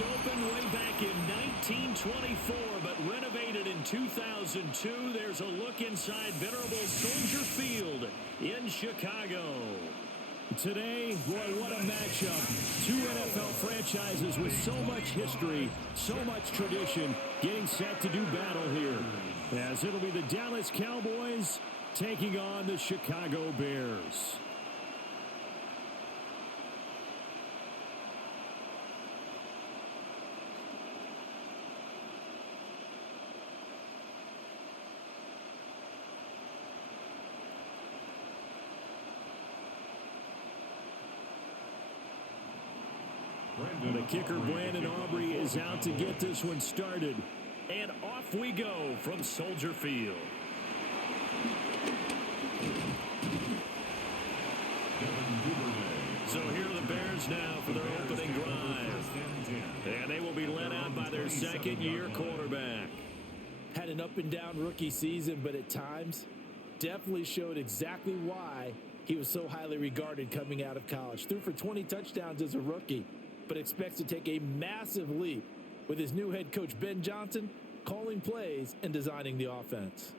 First opened way back in 1924, but renovated in 2002. There's a look inside venerable Soldier Field in Chicago. Today, boy, what a matchup. Two NFL franchises with so much history, so much tradition, getting set to do battle here. As it'll be the Dallas Cowboys taking on the Chicago Bears. The kicker, Brandon Aubrey, is out to get this one started. And off we go from Soldier Field. So here are the Bears now for their opening drive. And they will be led out by their second-year quarterback. Had an up-and-down rookie season, but at times definitely showed exactly why he was so highly regarded coming out of college. Threw for 20 touchdowns as a rookie, but expects to take a massive leap with his new head coach, Ben Johnson, calling plays and designing the offense.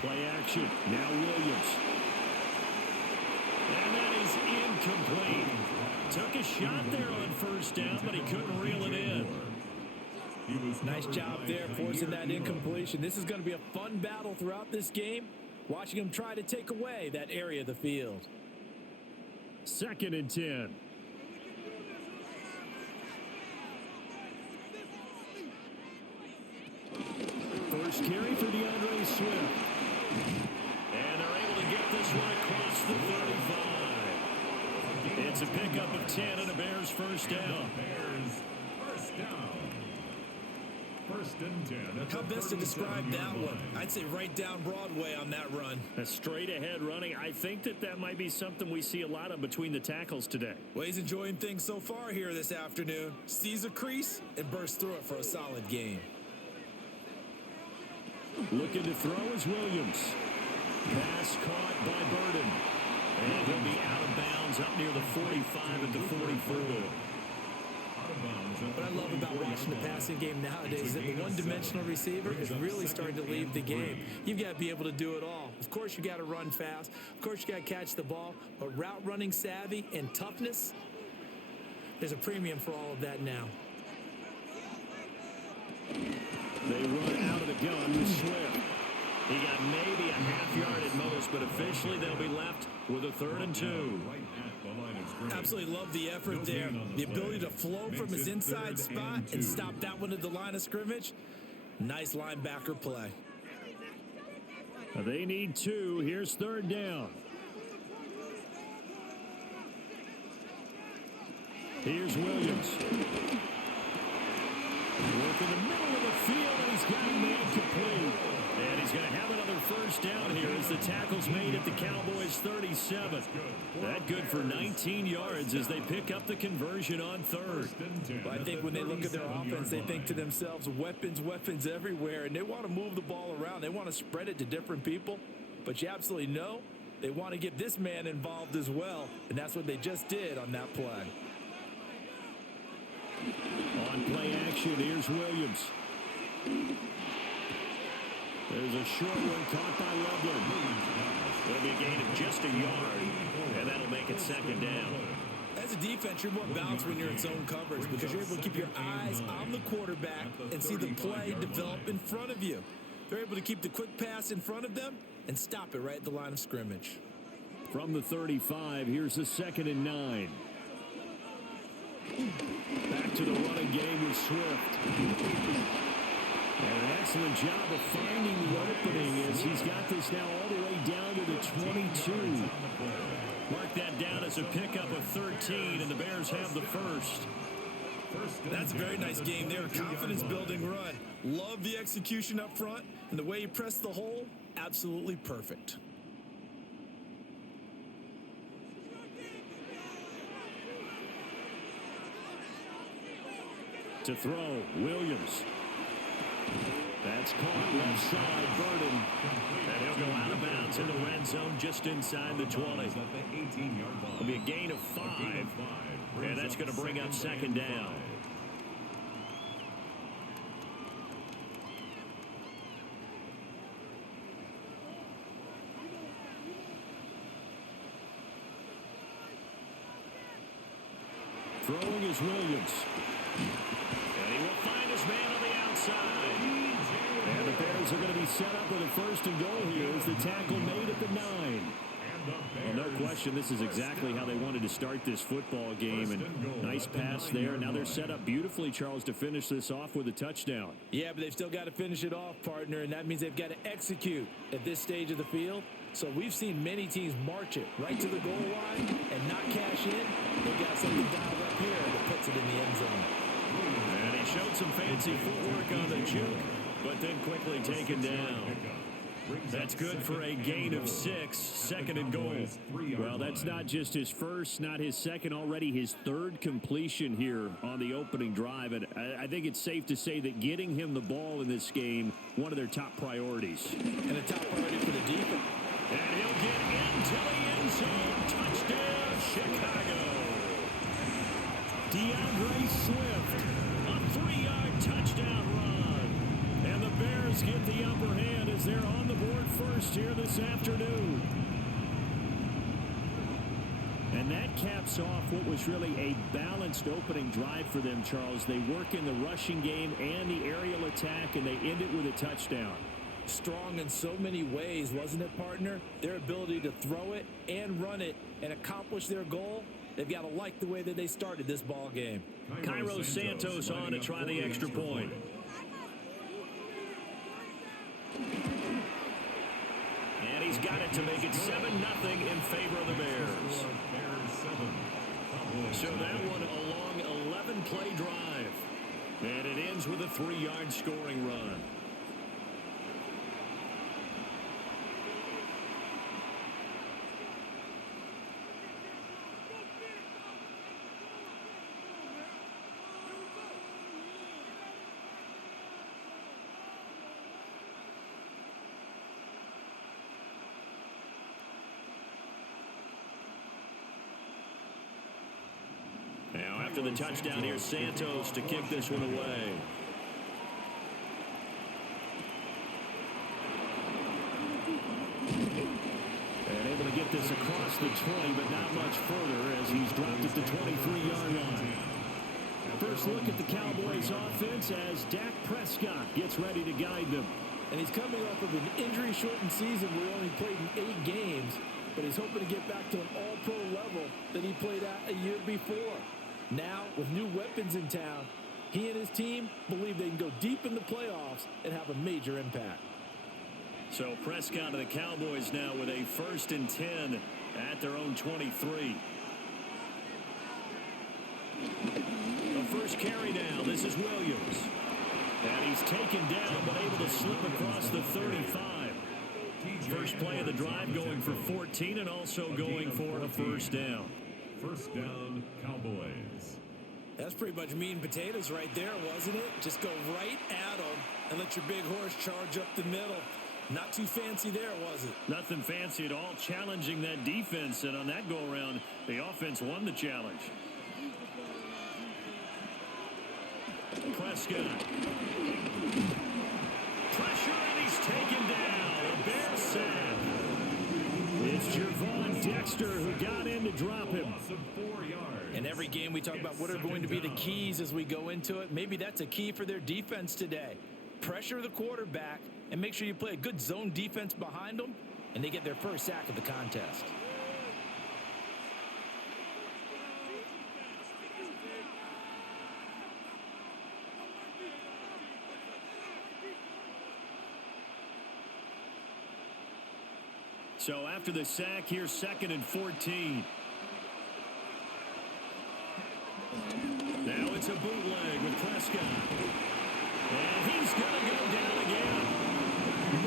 Play action. Now Williams. And that is incomplete. Took a shot there on first down, but he couldn't reel it in. Nice job there forcing that incompletion. This is going to be a fun battle throughout this game. Watching him try to take away that area of the field. 2nd and 10. First carry for DeAndre Swift. And they're able to get this one across the 35. It's a pickup of 10 and a Bears first down. First and 10. How best to describe that one? I'd say right down Broadway on that run. A straight-ahead running. I think that might be something we see a lot of between the tackles today. Well, he's enjoying things so far here this afternoon. Sees a crease and bursts through it for a solid game. Looking to throw is Williams. Pass caught by Burden. And he'll be out of bounds up near the 45 at the 44. What I love about watching the passing game nowadays is that the one-dimensional receiver is really starting to leave the game. You've got to be able to do it all. Of course, you got to run fast. Of course, you got to catch the ball. But route running savvy and toughness, there's a premium for all of that now. They run out of the gun with Swift. He got maybe a half yard at most, but officially they'll be left with a 3rd and 2. Absolutely love the effort there. The ability to flow from his inside spot and stop that one at the line of scrimmage. Nice linebacker play. They need 2. Here's 3rd down. Here's Williams. Work in the middle of the field, and he's got a man complete. And he's going to have another first down here as the tackle's made at the Cowboys' 37. That good for 19 yards as they pick up the conversion on 3rd. Well, I think when they look at their offense, they think to themselves, weapons, weapons everywhere, and they want to move the ball around. They want to spread it to different people, but you absolutely know they want to get this man involved as well, and that's what they just did on that play. On play action, here's Williams. There's a short one caught by Loveland. It'll be a gain of just a yard, and that'll make it 2nd down. As a defense, you're more balanced when you're in zone coverage because you're able to keep your eyes on the quarterback and see the play develop in front of you. They're able to keep the quick pass in front of them and stop it right at the line of scrimmage. From the 35, here's the 2nd and 9. Back to the running game with Swift. And an excellent job of finding the opening as he's got this now all the way down to the 22. Mark that down as a pickup of 13, and the Bears have the first. That's a very nice game there. Confidence-building run. Love the execution up front, and the way he pressed the hole, absolutely perfect. To throw, Williams. That's It's caught left side, Burden. And he'll go out of bounds in the red zone just inside the 20. It'll be a gain of 5. And that's going to bring up second down. Throwing is Williams. And he will find his man on the outside. And the Bears are going to be set up with a first and goal here as the tackle made at the 9. Well, no question, this is exactly how they wanted to start this football game. And nice pass there. Now they're set up beautifully, Charles, to finish this off with a touchdown. Yeah, but they've still got to finish it off, partner, and that means they've got to execute at this stage of the field. So we've seen many teams march it right to the goal line and not cash in. They've got something dialed up here that puts it in the end zone. And he showed some fancy footwork on the juke, but then quickly taken down. That's good for a gain of 6, second and goal. Well, that's not just his first, not his second, already his third completion here on the opening drive. And I think it's safe to say that getting him the ball in this game, one of their top priorities. And a top priority for the defense. And he'll get into the end zone. Touchdown, Chicago. DeAndre Swift, a 3-yard touchdown run. And the Bears get the upper hand as they're on the board first here this afternoon. And that caps off what was really a balanced opening drive for them, Charles. They work in the rushing game and the aerial attack, and they end it with a touchdown. Strong in so many ways, wasn't it, partner? Their ability to throw it and run it and accomplish their goal, they've got to like the way that they started this ball game. Cairo Santos on to try the extra point. And he's got it to make it 7-0 in favor of the Bears. So that one a long 11-play drive. And it ends with a 3-yard scoring run. Now, after the touchdown, here's Santos to kick this one away. And able to get this across the 20, but not much further as he's dropped at the 23-yard line. First look at the Cowboys offense as Dak Prescott gets ready to guide them. And he's coming off of an injury-shortened season where he only played in 8 games, but he's hoping to get back to an all-pro level that he played at a year before. Now, with new weapons in town, he and his team believe they can go deep in the playoffs and have a major impact. So Prescott and the Cowboys now with a 1st and 10 at their own 23. The first carry now. This is Williams. And he's taken down but able to slip across the 35. First play of the drive going for 14 and also going for a first down. First down, Cowboys. That's pretty much meat and potatoes right there, wasn't it? Just go right at them and let your big horse charge up the middle. Not too fancy there, was it? Nothing fancy at all, challenging that defense. And on that go-around, the offense won the challenge. Prescott. Pressure, and he's taken down. A Bears sack. It's Javon Dexter who got in to drop him. In every game we talk about what are going to be the keys as we go into it. Maybe that's a key for their defense today. Pressure the quarterback and make sure you play a good zone defense behind them, and they get their first sack of the contest. So after the sack, here's 2nd and 14. Now it's a bootleg with Prescott. And he's going to go down again.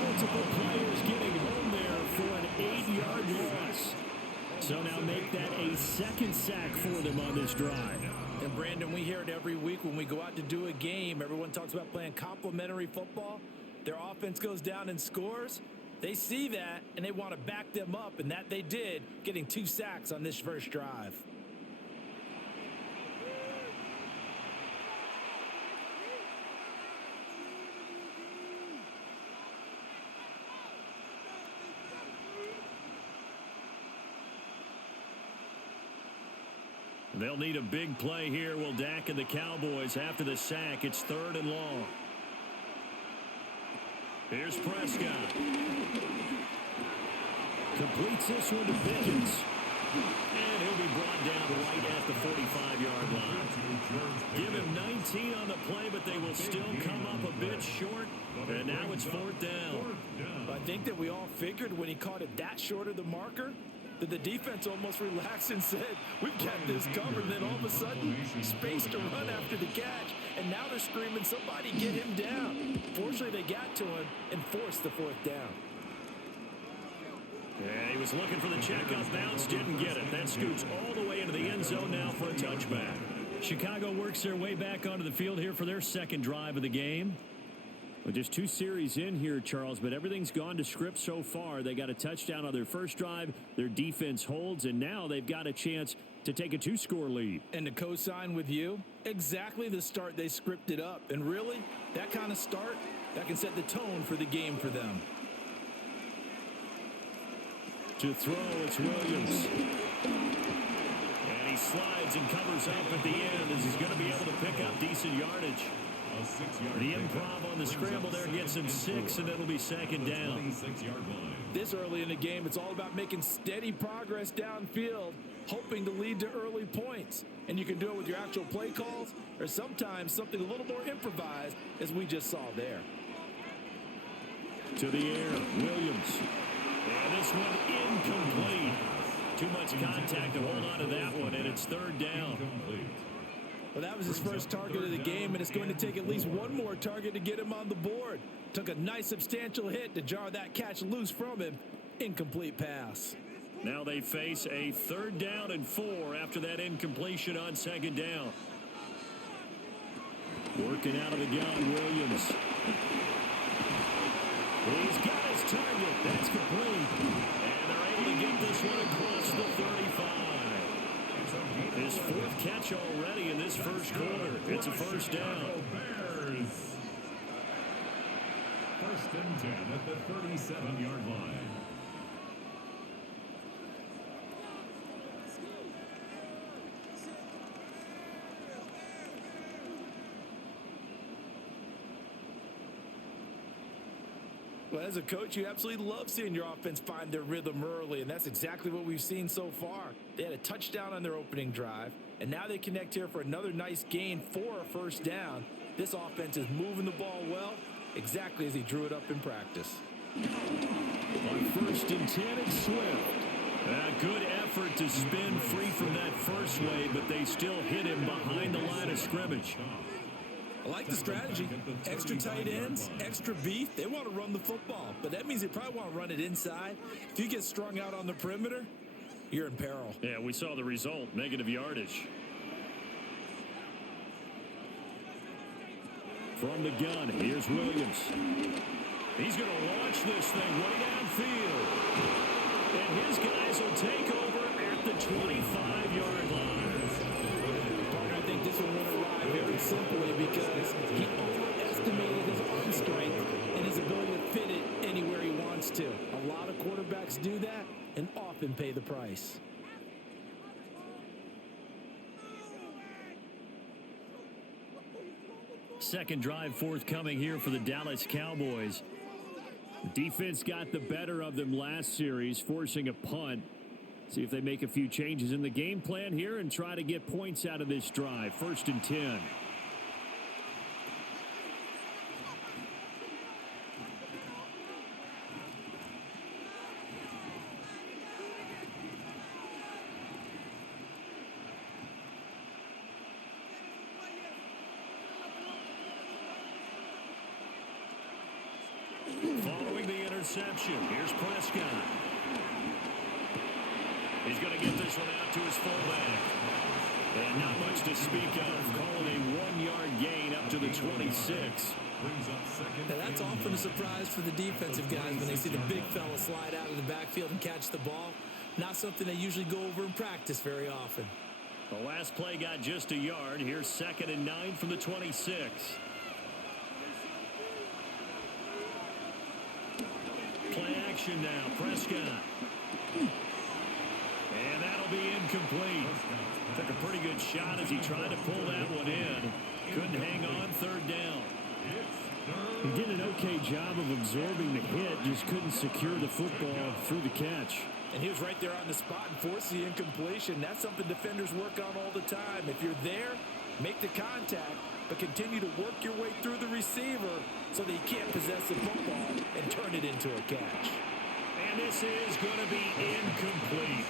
Multiple players getting home there for an 8-yard loss. So now make that a 2nd sack for them on this drive. And Brandon, we hear it every week when we go out to do a game. Everyone talks about playing complementary football. their offense goes down and scores, they see that and they want to back them up, and that they did, getting 2 sacks on this first drive. They'll need a big play here. Will Dak and the Cowboys after the sack. It's 3rd and long. Here's Prescott. Completes this one to Pickens. And he'll be brought down right at the 45-yard line. Give him 19 on the play, but they will still come up a bit short. And now it's 4th down. I think that we all figured when he caught it that short of the marker that the defense almost relaxed and said, we've got this covered. And then all of a sudden, space to run after the catch. And now they're screaming, somebody get him down. Fortunately, they got to him and forced the 4th down. And he was looking for the checkup bounce, didn't get it. That scoots all the way into the end zone now for a touchback. Chicago works their way back onto the field here for their second drive of the game. Well, just 2 series in here, Charles, but everything's gone to script so far. They got a touchdown on their first drive. Their defense holds, and now they've got a chance to take a 2-score lead. And to co-sign with you, exactly the start they scripted up. And really, that kind of start, that can set the tone for the game for them. To throw, it's Williams. And he slides and covers up at the end as he's going to be able to pick up decent yardage. The improv on the scramble there gets him 6, and it'll be 2nd down. This early in the game, it's all about making steady progress downfield, hoping to lead to early points. And you can do it with your actual play calls, or sometimes something a little more improvised, as we just saw there. To the air, Williams. And this one incomplete. Too much contact to hold on to that one, and it's 3rd down. Well, that was his first target of the game, and it's going to take at least one more target to get him on the board. Took a nice substantial hit to jar that catch loose from him. Incomplete pass. Now they face a 3rd down and 4 after that incompletion on 2nd down. Working out of the gun, Williams. He's got his target. That's complete. And they're able to get this one across the 35. His 4th catch already in this first quarter. It's a 1st down. Bears. 1st and 10 at the 37-yard line. Well, as a coach, you absolutely love seeing your offense find their rhythm early, and that's exactly what we've seen so far. They had a touchdown on their opening drive, and now they connect here for another nice gain for a 1st down. This offense is moving the ball well, exactly as he drew it up in practice. On 1st and 10, it's Swift. A good effort to spin free from that first wave, but they still hit him behind the line of scrimmage. I like the strategy. Extra tight ends, extra beef. They want to run the football, but that means they probably want to run it inside. If you get strung out on the perimeter, you're in peril. Yeah, we saw the result, negative yardage. From the gun, here's Williams. He's going to launch this thing way downfield. And his guys will take over at the 25-yard line. I think this one went awry very simply because he overestimated his arm strength and his ability to fit it anywhere he wants to. A lot of quarterbacks do that and often pay the price. Second drive forthcoming here for the Dallas Cowboys. The defense got the better of them last series, forcing a punt. See if they make a few changes in the game plan here and try to get points out of this drive. 1st and 10. Following the interception, here's Prescott. He's going to get this one out to his fullback. And not much to speak of. Calling a 1-yard gain up to the 26. Now that's often a surprise for the defensive guys when they see the big fella slide out of the backfield and catch the ball. Not something they usually go over in practice very often. The last play got just a yard. Here's 2nd and 9 from the 26. Play action now. Prescott. And that'll be incomplete. Took a pretty good shot as he tried to pull that one in. Couldn't hang on 3rd down. He did an okay job of absorbing the hit, just couldn't secure the football through the catch. And he was right there on the spot and forced the incompletion. That's something defenders work on all the time. If you're there, make the contact, but continue to work your way through the receiver so that you can't possess the football and turn it into a catch. And this is going to be incomplete.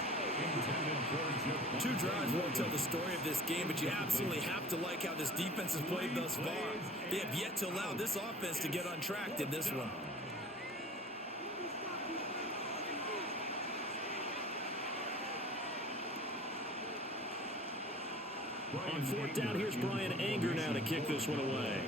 2 drives won't tell the story of this game, but you absolutely have to like how this defense has played thus far. They have yet to allow this offense to get untracked in this one. On 4th down, here's Brian Anger now to kick this one away.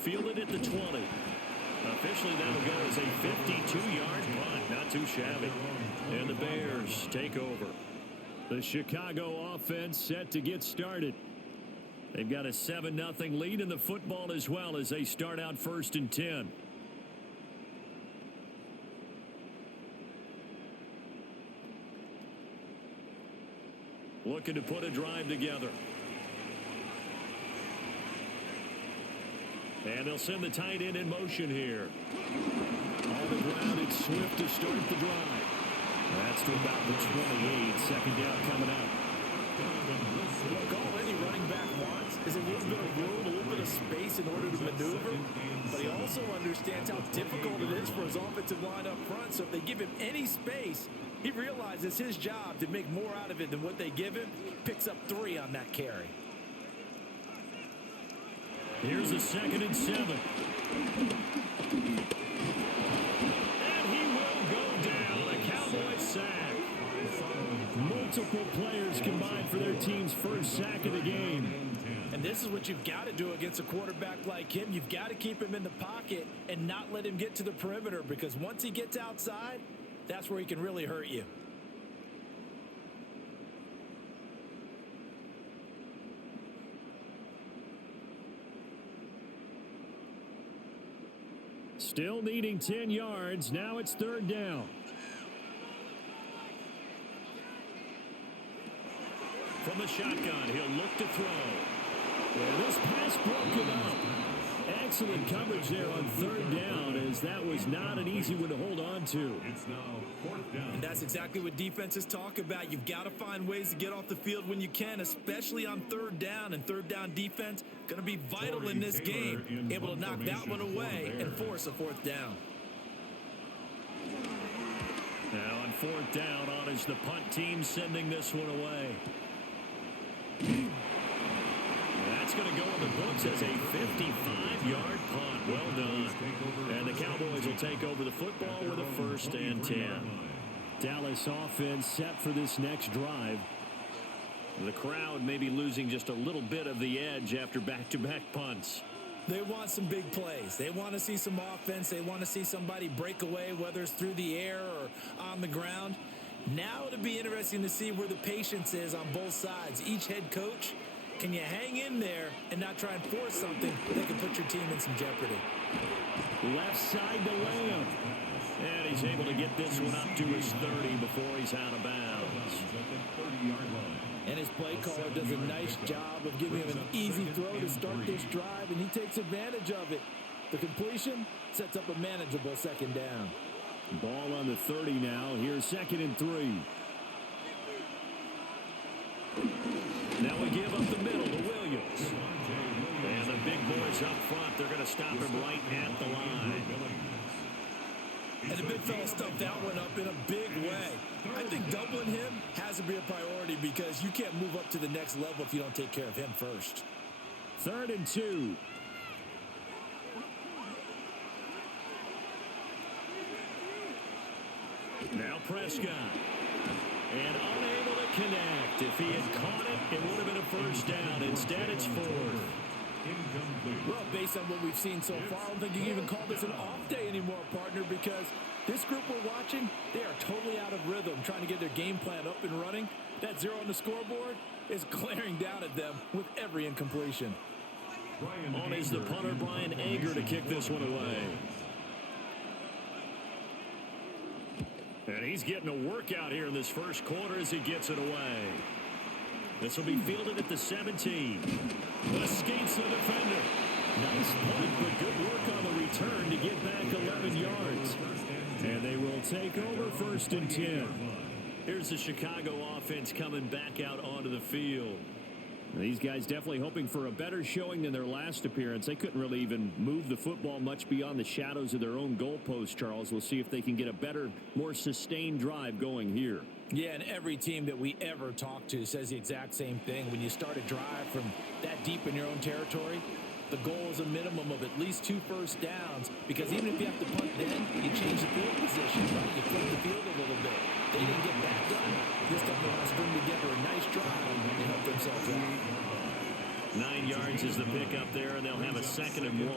Fielded at the 20. Officially, that'll go as a 52-yard punt. Not too shabby. And the Bears take over. The Chicago offense set to get started. They've got a 7-0 lead in the football as well as they start out 1st and 10. Looking to put a drive together. And they'll send the tight end in motion here. On the ground, it's Swift to start the drive. That's to about the 28. 2nd down coming up. Look, all any running back wants is a little bit of room, a little bit of space in order to maneuver. But he also understands how difficult it is for his offensive line up front. So if they give him any space, he realizes his job to make more out of it than what they give him. Picks up 3 on that carry. Here's a 2nd and 7. And he will go down. A Cowboys sack. Multiple players combined for their team's first sack of the game. And this is what you've got to do against a quarterback like him. You've got to keep him in the pocket and not let him get to the perimeter, because once he gets outside, that's where he can really hurt you. Still needing 10 yards. Now it's 3rd down. From the shotgun, he'll look to throw. And this pass broken up. Excellent coverage there on 3rd down, as that was not an easy one to hold on to. It's now 4th down. And that's exactly what defenses talk about. You've got to find ways to get off the field when you can, especially on 3rd down. And 3rd down defense going to be vital in this game, able to knock that one away and force a 4th down. Now on 4th down, on is the punt team sending this one away. That's going to go in the books as a 55-yard punt. Well done. And the Cowboys will take over the football with a 1st and 10. Dallas offense set for this next drive. The crowd may be losing just a little bit of the edge after back-to-back punts. They want some big plays. They want to see some offense. They want to see somebody break away, whether it's through the air or on the ground. Now it'll be interesting to see where the patience is on both sides. Each head coach, can you hang in there and not try and force something that can put your team in some jeopardy? Left side to Lamb. And he's able to get this one up to his 30 before he's out of bounds. And his play caller does a nice job of giving him an easy throw to start this drive, and he takes advantage of it. The completion sets up a manageable 2nd down. Ball on the 30 now. Here's 2nd and 3. Now we give up the middle to Williams. And the big boys up front, they're going to stop him right at the line. And the big fella stuffed that one up in a big way. I think doubling him has to be a priority, because you can't move up to the next level if you don't take care of him first. 3rd and 2. Now Prescott. And unable to connect. If he had caught it, it would have been a first down. Instead, it's fourth. Well, based on what we've seen so far, I don't think you can even call this an off day anymore, partner, because this group we're watching, they are totally out of rhythm, trying to get their game plan up and running. That 0 on the scoreboard is glaring down at them with every incompletion. On is the punter, Brian Ager, to kick this one away. And he's getting a workout here in this first quarter as he gets it away. This will be fielded at the 17. Escapes the defender. Nice punt, but good work on the return to get back 11 yards. And they will take over 1st and 10. Here's the Chicago offense coming back out onto the field. These guys definitely hoping for a better showing than their last appearance. They couldn't really even move the football much beyond the shadows of their own goalpost, Charles. We'll see if they can get a better, more sustained drive going here. Yeah, and every team that we ever talk to says the exact same thing. When you start a drive from that deep in your own territory, the goal is a minimum of at least 2 first downs, because even if you have to punt then, you change the field position, right? You flip the field a little bit. They didn't get back up. This time they want to string together a nice drive and help themselves out. 9 yards is the pickup there, and they'll have a 2nd and 1.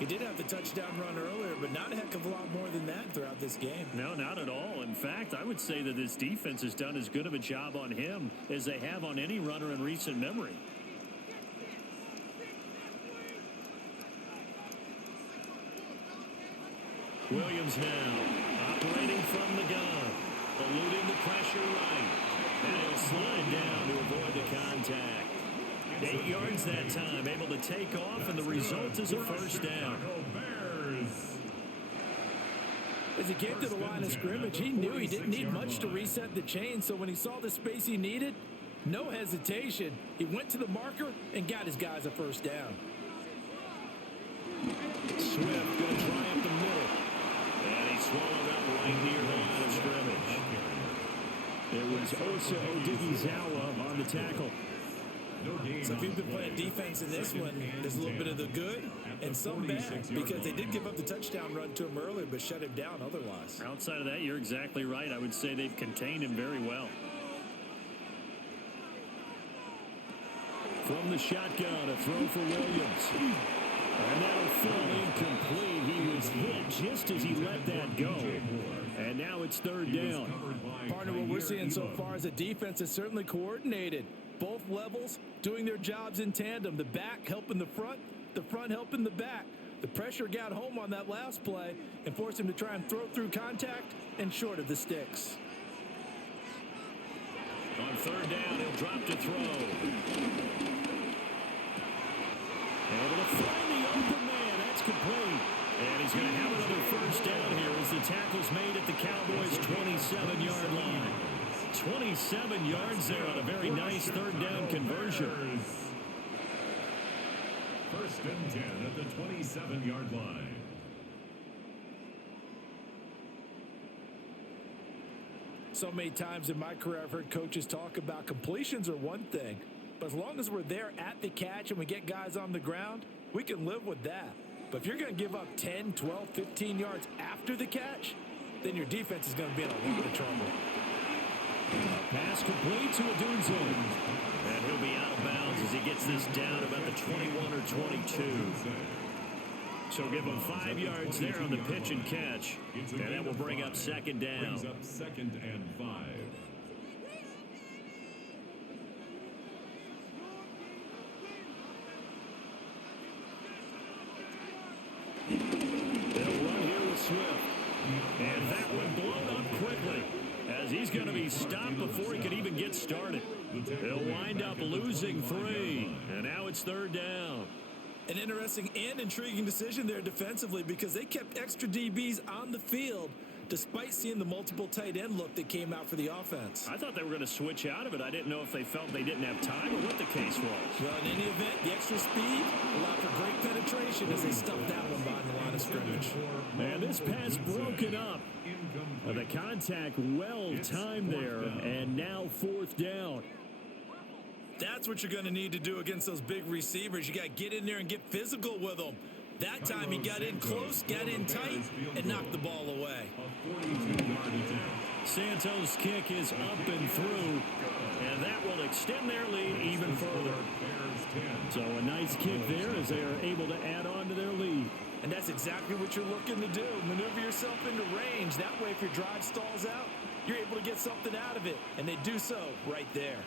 He did have the touchdown run earlier, but not a heck of a lot more than that throughout this game. No, not at all. In fact, I would say that this defense has done as good of a job on him as they have on any runner in recent memory. Williams now operating from the gun, eluding the pressure right, and he'll slide down to avoid the contact. 8 yards that time, able to take off, and the result is a first down. As he came to the line of scrimmage, he knew he didn't need much to reset the chain, so when he saw the space he needed, no hesitation, he went to the marker and got his guys a first down. Swift going to try up the middle, and he swallowed up right near the line of scrimmage. It was Osa Odighizuwa on the tackle. So if you've been playing defense in this one, there's a little bit of the good and some bad, because they did give up the touchdown run to him earlier, but shut him down otherwise. Outside of that, you're exactly right. I would say they've contained him very well. From the shotgun, a throw for Williams. And that'll fall incomplete. He was hit just as he let that go. And now it's 3rd down. Partner, what we're seeing so far is a defense is certainly coordinated. Both levels doing their jobs in tandem. The back helping the front helping the back. The pressure got home on that last play and forced him to try and throw through contact and short of the sticks. On 3rd down, he'll drop to throw. Able to find the open man. That's complete. And he's going to have another first down here as the tackle's made at the Cowboys' 27-yard line. 27 yards there on a very nice 3rd down conversion. 1st and 10 at the 27-yard line. So many times in my career, I've heard coaches talk about completions are one thing, but as long as we're there at the catch and we get guys on the ground, we can live with that. But if you're going to give up 10, 12, 15 yards after the catch, then your defense is going to be in a lot of trouble. Pass complete to Odunze. And he'll be out of bounds as he gets this down about the 21 or 22. So give him 5 yards there on the pitch and catch. And that will bring up 2nd down. Brings up 2nd and 5. They'll run here with Swift. And that one blown up quickly, as he's going to be stopped before he could even get started. They'll wind up losing 3, and now it's 3rd down. An interesting and intriguing decision there defensively, because they kept extra DBs on the field despite seeing the multiple tight end look that came out for the offense. I thought they were going to switch out of it. I didn't know if they felt they didn't have time or what the case was. Well, in any event, the extra speed allowed for great penetration as they stuffed that one behind the line of scrimmage. And this pass broken up. The contact well timed there, and now 4th down. That's what you're going to need to do against those big receivers. You got to get in there and get physical with them. That time he got in close, got in tight, and knocked the ball away. 42-yard attempt. Santos' kick is up and through, and that will extend their lead even further. So a nice kick there as they are able to add on to their lead. And that's exactly what you're looking to do. Maneuver yourself into range. That way, if your drive stalls out, you're able to get something out of it. And they do so right there.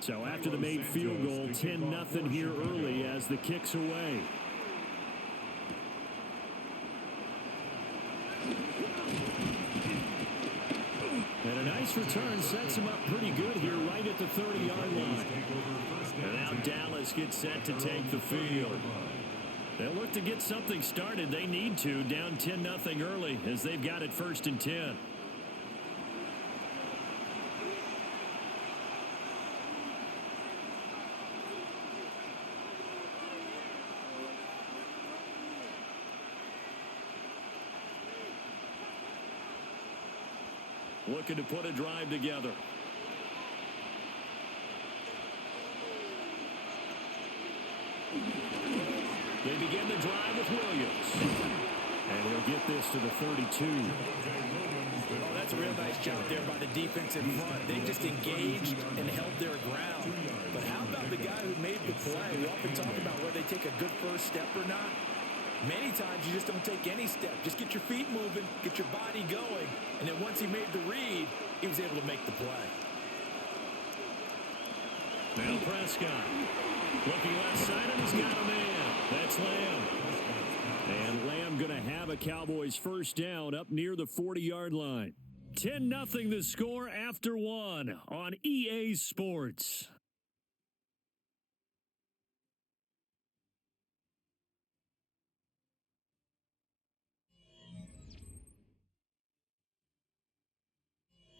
So after the made field goal, 10-0 here early as the kick's away. And a nice return sets him up pretty good here right at the 30-yard line. And now Dallas gets set to take the field. They'll look to get something started. They need to, down 10-0 early as they've got it 1st and 10. Looking to put a drive together. They begin the drive with Williams. And he'll get this to the 32. Oh, that's a real nice job there by the defense in front. They just engaged and held their ground. But how about the guy who made the play? We often talk about whether they take a good first step or not. Many times you just don't take any step. Just get your feet moving, get your body going, and then once he made the read, he was able to make the play. Now Prescott looking left side, and he's got a man. That's Lamb. And Lamb going to have a Cowboys first down up near the 40-yard line. 10-0 the score after one on EA Sports.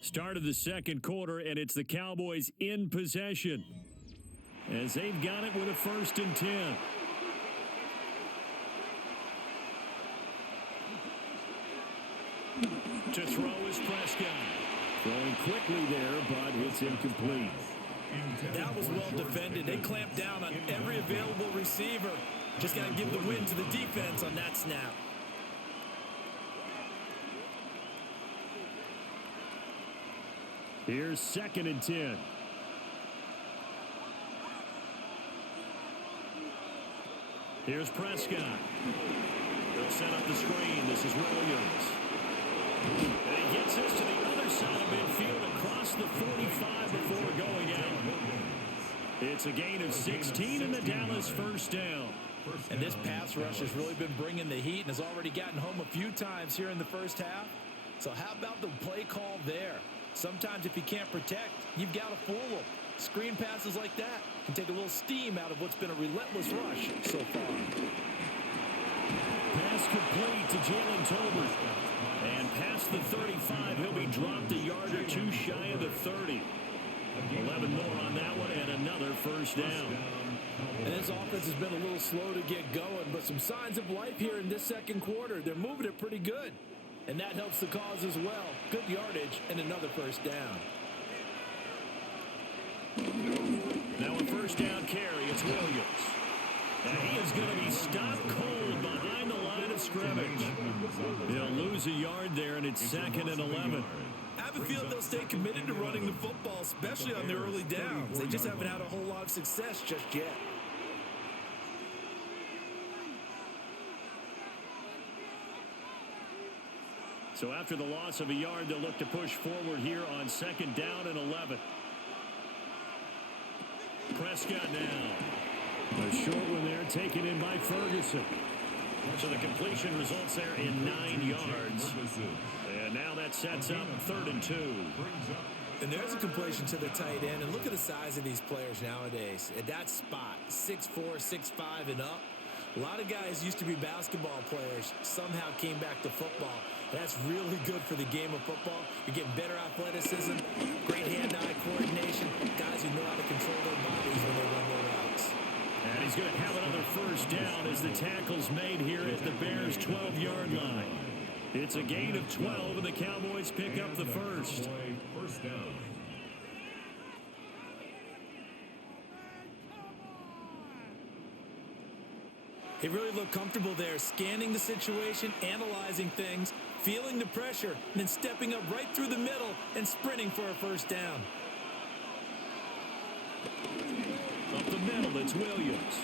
Start of the second quarter, and it's the Cowboys in possession as they've got it with a 1st and 10. To throw is Prescott. Throwing quickly there, but it's incomplete. That was well defended. They clamped down on every available receiver. Just got to give the win to the defense on that snap. Here's 2nd and 10. Here's Prescott. They'll set up the screen. This is Williams. And he gets this to the other side of midfield across the 45 before going out. It's a gain of 16 and the Dallas first down. And this pass rush has really been bringing the heat and has already gotten home a few times here in the first half. So how about the play call there? Sometimes if you can't protect, you've got to fool them. Screen passes like that can take a little steam out of what's been a relentless rush so far. Pass complete to Jalen Tolbert. And past the 35, he'll be dropped a yard or two shy of the 30. 11 more on that one and another first down. And his offense has been a little slow to get going, but some signs of life here in this second quarter. They're moving it pretty good. And that helps the cause as well. Good yardage and another first down. Now a first down carry. It's Williams. And he is going to be stopped cold behind the line of scrimmage. He'll lose a yard there, and it's 2nd and 11. I have a feeling they'll stay committed to running the football, especially on their early downs. They just haven't had a whole lot of success just yet. So after the loss of a yard, they'll look to push forward here on 2nd down and 11. Prescott now. A short one there taken in by Ferguson. So the completion results there in 9 yards. And now that sets up 3rd and 2. And there's a completion to the tight end. And look at the size of these players nowadays. At that spot, 6'4", 6'5", and up. A lot of guys used to be basketball players, somehow came back to football. That's really good for the game of football. You're getting better athleticism, great hand-eye coordination, guys who know how to control their bodies when they run their routes. And he's going to have another first down as the tackle's made here at the Bears' 12-yard line. It's a gain of 12, and the Cowboys pick up the first. First down. He really looked comfortable there, scanning the situation, analyzing things, feeling the pressure, and then stepping up right through the middle and sprinting for a first down. Up the middle, it's Williams.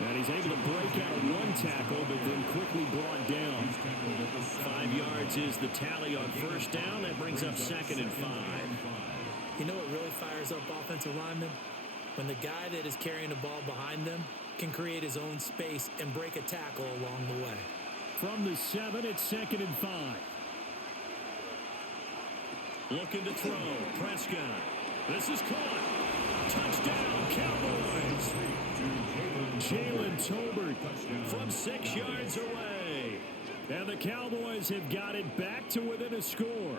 And he's able to break out one tackle, but then quickly brought down. 5 yards is the tally on first down. That brings up 2nd and 5. You know what really fires up offensive linemen? When the guy that is carrying the ball behind them can create his own space and break a tackle along the way. From the 7, it's 2nd and 5. Looking to throw. Prescott. This is caught. Touchdown, Cowboys. Jalen Tolbert from 6 yards away. And the Cowboys have got it back to within a score.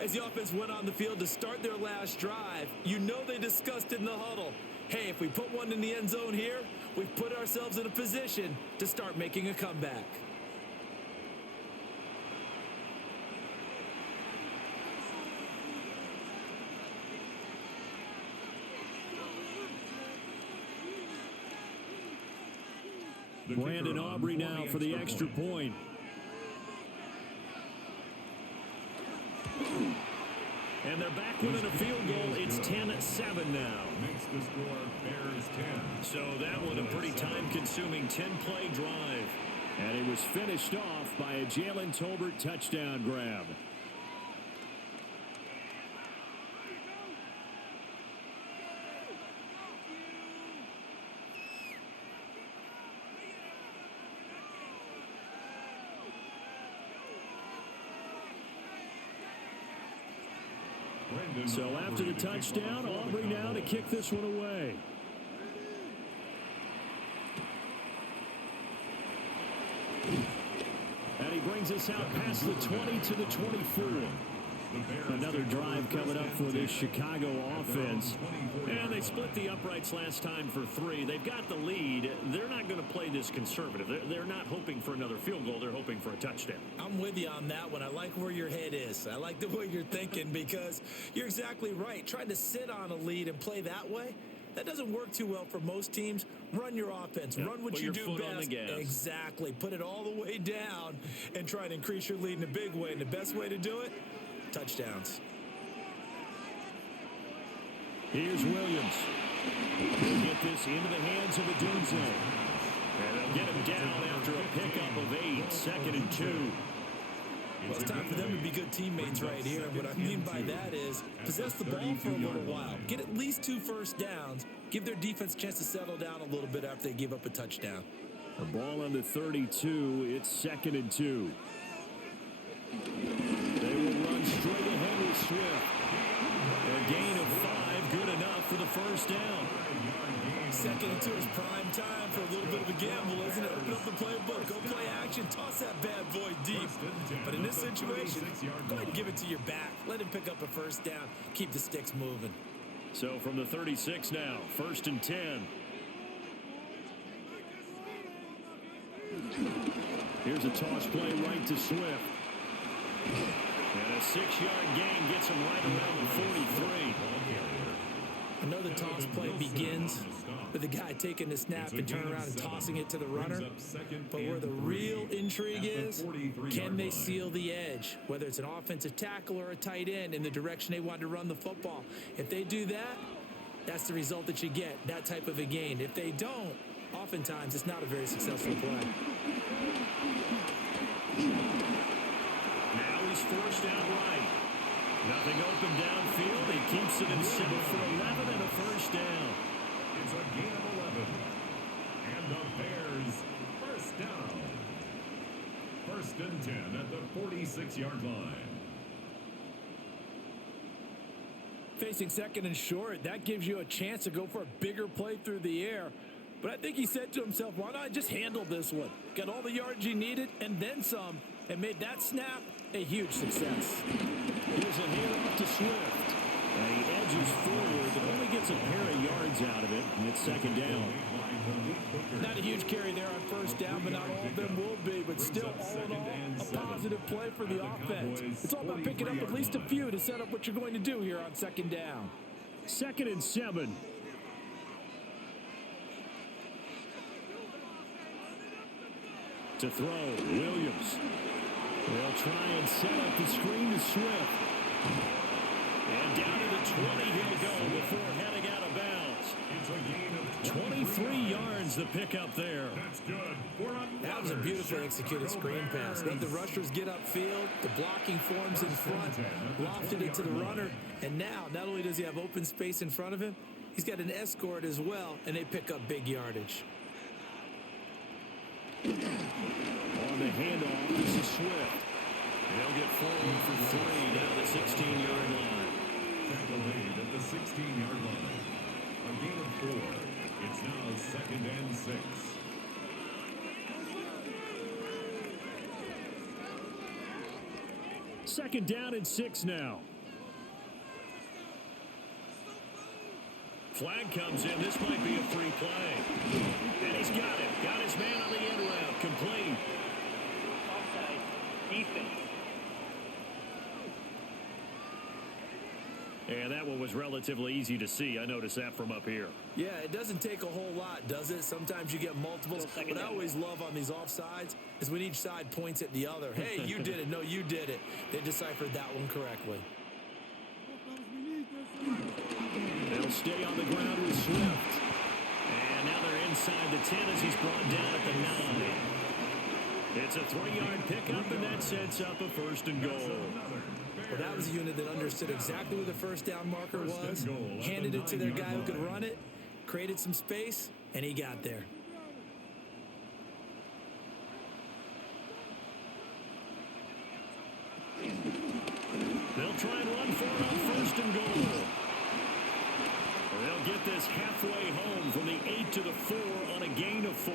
As the offense went on the field to start their last drive, you know they discussed in the huddle, hey, if we put one in the end zone here, we've put ourselves in a position to start making a comeback. Brandon Aubrey now for the extra point. And they're back within a field goal. It's 10-7 now. Makes the score Bears 10. So that one a pretty time-consuming 10-play drive. And it was finished off by a Jalen Tolbert touchdown grab. So after the touchdown, Aubrey now to kick this one away. And he brings us out past the 20 to the 24. Another drive coming up for this Chicago offense. And they split the uprights last time for 3. They've got the lead. They're not going to play this conservative. They're not hoping for another field goal. They're hoping for a touchdown. I'm with you on that one. I like where your head is. I like the way you're thinking because you're exactly right. Trying to sit on a lead and play that way, that doesn't work too well for most teams. Run your offense. Yep. Run what Put you your do foot best. on the gas. Exactly. Put it all the way down and try to increase your lead in a big way. And the best way to do it, touchdowns. Here's Williams. He'll get this into the hands of Adunze. And they'll get him down after a pickup of 8. 2nd and 2. Well, it's time for them to be good teammates right here. And what I mean by that is possess the ball for a little while. Get at least 2 first downs. Give their defense a chance to settle down a little bit after they give up a touchdown. The ball on the 32. It's 2nd and 2. They will run straight ahead with Swift. A gain of 5, good enough for the first down. 2nd and 2 is prime time for a little bit of a gamble, isn't it? Open up the playbook, go play action, toss that bad boy deep. But in this situation, go ahead and give it to your back. Let him pick up a first down. Keep the sticks moving. So from the 36 now, 1st and 10. Here's a toss play right to Swift. And a 6-yard gain gets him right around the 43. I know the toss play begins with the guy taking the snap and turning around and tossing it to the runner. But where the real intrigue is, can they seal the edge? Whether it's an offensive tackle or a tight end in the direction they want to run the football. If they do that, that's the result that you get, that type of a gain. If they don't, oftentimes it's not a very successful play. Now he's forced out right. Nothing open downfield. He keeps it himself for 11 and a first down. It's a gain of 11. And the Bears first down. 1st and 10 at the 46-yard line. Facing 2nd and short, that gives you a chance to go for a bigger play through the air. But I think he said to himself, why not just handle this one? Got all the yards he needed and then some, and made that snap a huge success. Here's a handoff to Swift. And he edges forward, but only gets a pair of yards out of it, and it's second down. Not a huge carry there on first down, but not all of them will be. But still, all in all, a positive play for the offense. It's all about picking up at least a few to set up what you're going to do here on second down. 2nd and 7. To throw, Williams. They'll try and set up the screen to Swift. And down to the 20 he'll go before heading out of bounds. 23 yards the pickup there. That was a beautifully executed screen pass. Let the rushers get upfield. The blocking forms in front. Lofted it to the runner. And now, not only does he have open space in front of him, he's got an escort as well, and they pick up big yardage. On the handoff, this is Swift. They'll get forward for 3 down the 16-yard line. Tackle made at the 16-yard line. A gain of 4. It's now 2nd and 6. Second down and 6 now. Flag comes in. This might be a free play. And he's got it. Got his man on the end route. Complete. Offside. Defense. And that one was relatively easy to see. I noticed that from up here. Yeah, it doesn't take a whole lot, does it? Sometimes you get multiples. What I always love on these offsides is when each side points at the other. Hey, you did it. No, you did it. They deciphered that one correctly. They'll stay on the ground with Swift. And now they're inside the 10 as he's brought down at the 9. It's a 3-yard pickup, and that sets up a 1st and goal. Well, that was a unit that understood exactly where the first down marker was, handed it to their guy who could run it, created some space, and he got there. They'll try and run for it on 1st and goal. They'll get this halfway home from the 8 to the 4 on a gain of 4.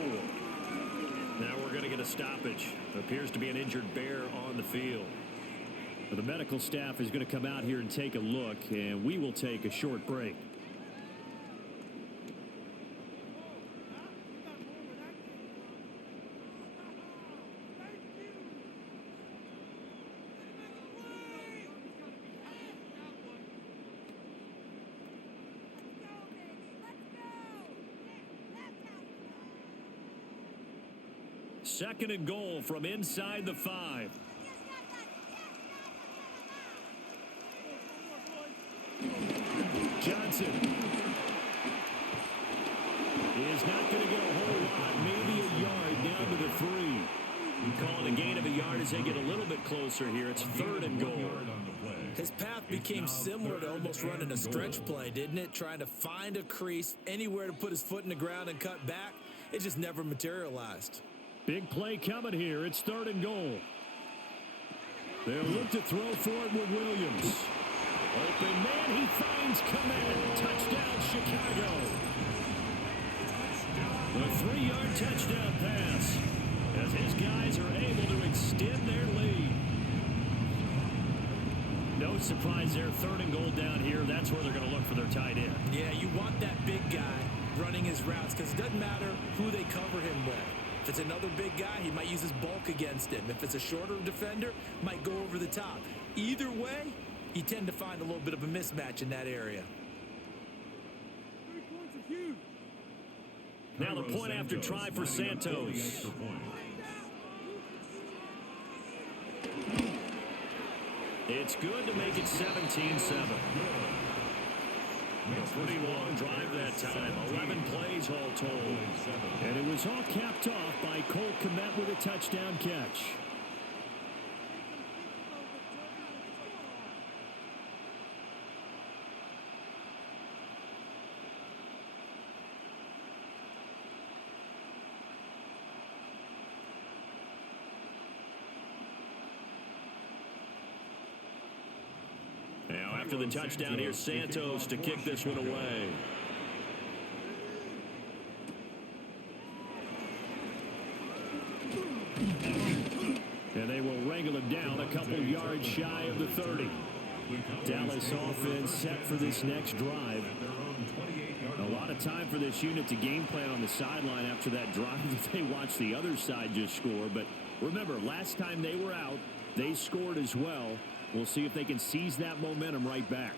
Now we're going to get a stoppage. Appears to be an injured bear on the field. The medical staff is going to come out here and take a look, and we will take a short break. Second and goal from inside the 5. Johnson is not going to get a whole lot, maybe a yard down to the 3. We call it a gain of a yard as they get a little bit closer here. It's 3rd and goal. His path became similar to almost running a stretch play, didn't it? Trying to find a crease, anywhere to put his foot in the ground and cut back. It just never materialized. Big play coming here. It's 3rd and goal. They'll look to throw for it with Williams. Open man, he finds command. Touchdown, Chicago. A 3-yard touchdown pass as his guys are able to extend their lead. No surprise there. 3rd and goal down here. That's where they're going to look for their tight end. Yeah, you want that big guy running his routes because it doesn't matter who they cover him with. If it's another big guy, he might use his bulk against him. If it's a shorter defender, might go over the top. Either way, you tend to find a little bit of a mismatch in that area. Now the point after try for Santos. It's good to make it 17-7. A pretty long drive that time. 11 plays all told. And it was all capped off by Cole Kmet with a touchdown catch. Now after the touchdown, here's Santos to kick this one away. And they will wrangle him down a couple yards shy of the 30. Dallas offense set for this next drive. A lot lot of time for this unit to game plan on the sideline after that drive that they watched the other side just score. But remember, last time they were out, they scored as well. We'll see if they can seize that momentum right back.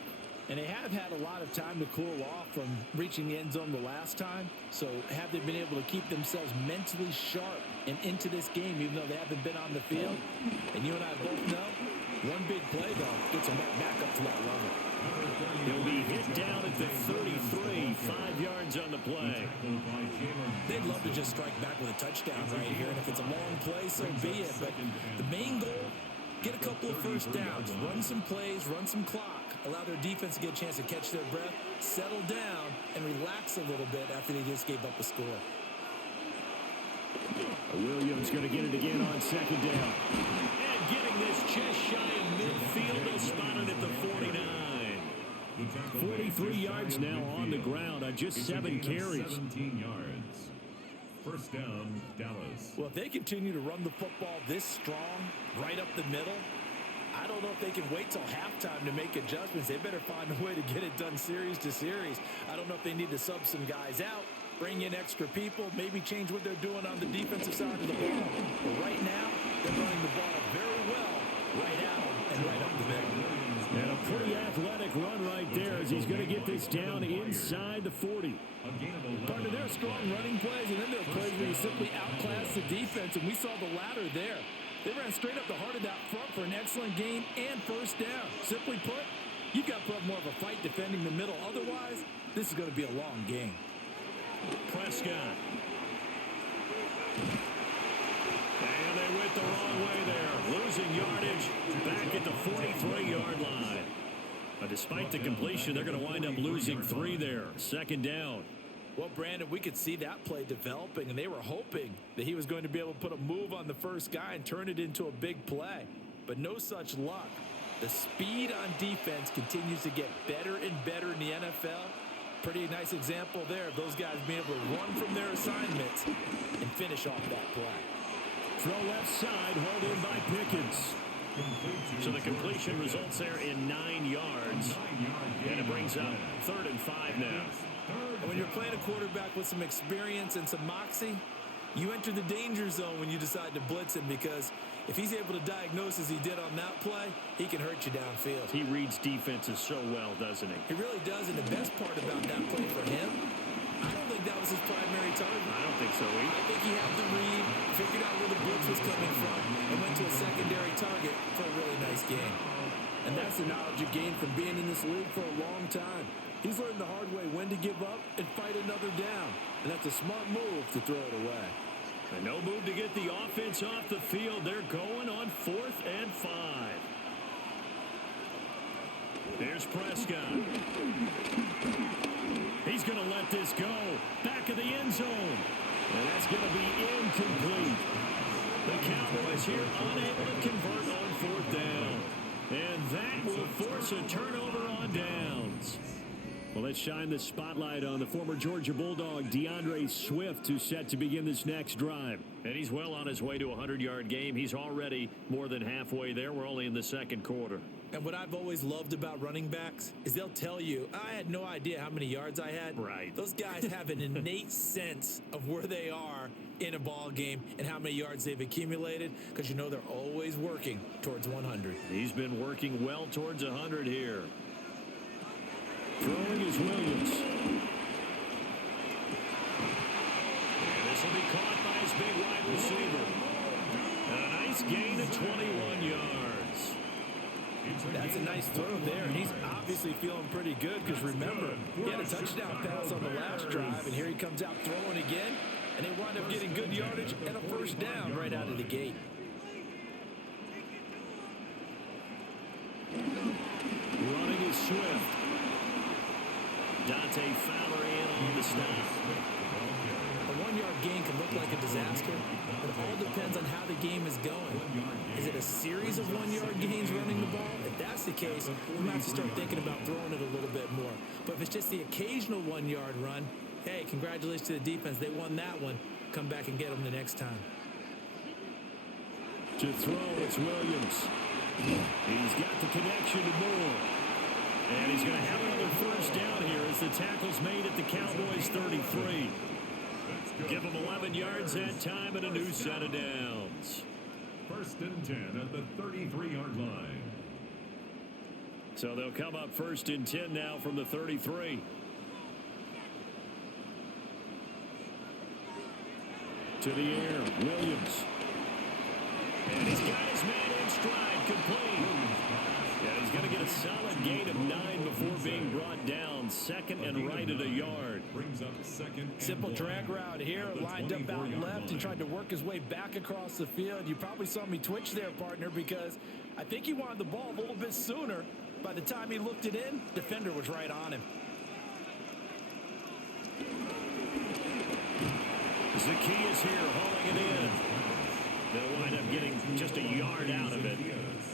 And they have had a lot of time to cool off from reaching the end zone the last time. So have they been able to keep themselves mentally sharp and into this game, even though they haven't been on the field? And you and I both know, one big play, though, gets them right back up to that level. He'll be hit down at the 33, 5 yards on the play. They'd love to just strike back with a touchdown right here. And if it's a long play, so be it. But the main goal, get a couple of first downs, run some plays, run some clock, allow their defense to get a chance to catch their breath, settle down, and relax a little bit after they just gave up a score. Williams going to get it again on second down. And getting this just shy of midfield, they'll spot it at the 49. 43 yards now on the ground on just 7 carries. 17 yards. First down, Dallas. Well, if they continue to run the football this strong, right up the middle, I don't know if they can wait till halftime to make adjustments. They better find a way to get it done series to series. I don't know if they need to sub some guys out, bring in extra people, maybe change what they're doing on the defensive side of the ball. But right now, they're running the ball very well right out and right up the middle. And a pretty athletic run right there as he's going to get this down inside the 40. Part of their strong running plays, and then there are plays where you simply outclass the defense, and we saw the latter there. They ran straight up the heart of that front for an excellent gain and first down. Simply put, you've got to put up more of a fight defending the middle. Otherwise, this is going to be a long game. Prescott. And they went the wrong way there. Losing yardage back at the 43-yard line. But despite the completion, they're going to wind up losing 3 there. Second down. Well, Brandon, we could see that play developing, and they were hoping that he was going to be able to put a move on the first guy and turn it into a big play. But no such luck. The speed on defense continues to get better and better in the NFL. Pretty nice example there of those guys being able to run from their assignments and finish off that play. Throw left side, hauled in by Pickens. So the completion results there in 9 yards. And it brings up 3rd and 5 now. And when you're playing a quarterback with some experience and some moxie, you enter the danger zone when you decide to blitz him, because if he's able to diagnose as he did on that play, he can hurt you downfield. He reads defenses so well, doesn't he? He really does, and the best part about that play for him, I don't think that was his primary target. I don't think so either. I think he had the read, figured out where the blitz was coming from, and went to a secondary target for a really nice game. And that's the knowledge you gain from being in this league for a long time. He's learned the hard way when to give up and fight another down. And that's a smart move to throw it away. And no move to get the offense off the field. They're going on 4th and 5. There's Prescott. He's going to let this go. Back of the end zone. And that's going to be incomplete. The Cowboys here unable to convert on 4th down. And that will force a turnover on downs. Well, let's shine the spotlight on the former Georgia Bulldog, DeAndre Swift, who's set to begin this next drive. And he's well on his way to a 100-yard game. He's already more than halfway there. We're only in the 2nd quarter. And what I've always loved about running backs is they'll tell you, I had no idea how many yards I had. Right. Those guys have an innate sense of where they are in a ball game and how many yards they've accumulated, because you know they're always working towards 100. He's been working well towards 100 here. Throwing is Williams. And this will be caught by his big wide receiver. And a nice gain of 21 yards. That's a nice throw there, and he's obviously feeling pretty good, because remember, he had a touchdown pass on the last drive, and here he comes out throwing again, and they wind up getting good yardage and a first down right out of the gate. Running is Swift. Dante Fowler in on the stop. A 1-yard gain can look like a disaster, but it all depends on how the game is going. Is it a series of 1-yard gains running the ball? If that's the case, we might have to start thinking about throwing it a little bit more. But if it's just the occasional 1-yard run, hey, congratulations to the defense. They won that one. Come back and get them the next time. To throw, it's Williams. He's got the connection to Moore. And he's going to have another first down here as the tackle's made at the Cowboys 33. Give them 11 yards that time and a new set of downs. First and 10 at the 33-yard line. So they'll come up first and 10 now from the 33. To the air, Williams. And he's got his man in stride, complete. Yeah, he's going to get a solid gain of 9 before being brought down. Second and right at a yard. Brings up second. Simple drag route here, lined up out left and tried to work his way back across the field. You probably saw me twitch there, partner, because I think he wanted the ball a little bit sooner. By the time he looked it in, defender was right on him. Zacchaeus here hauling it in. They'll wind up getting just a yard out of it.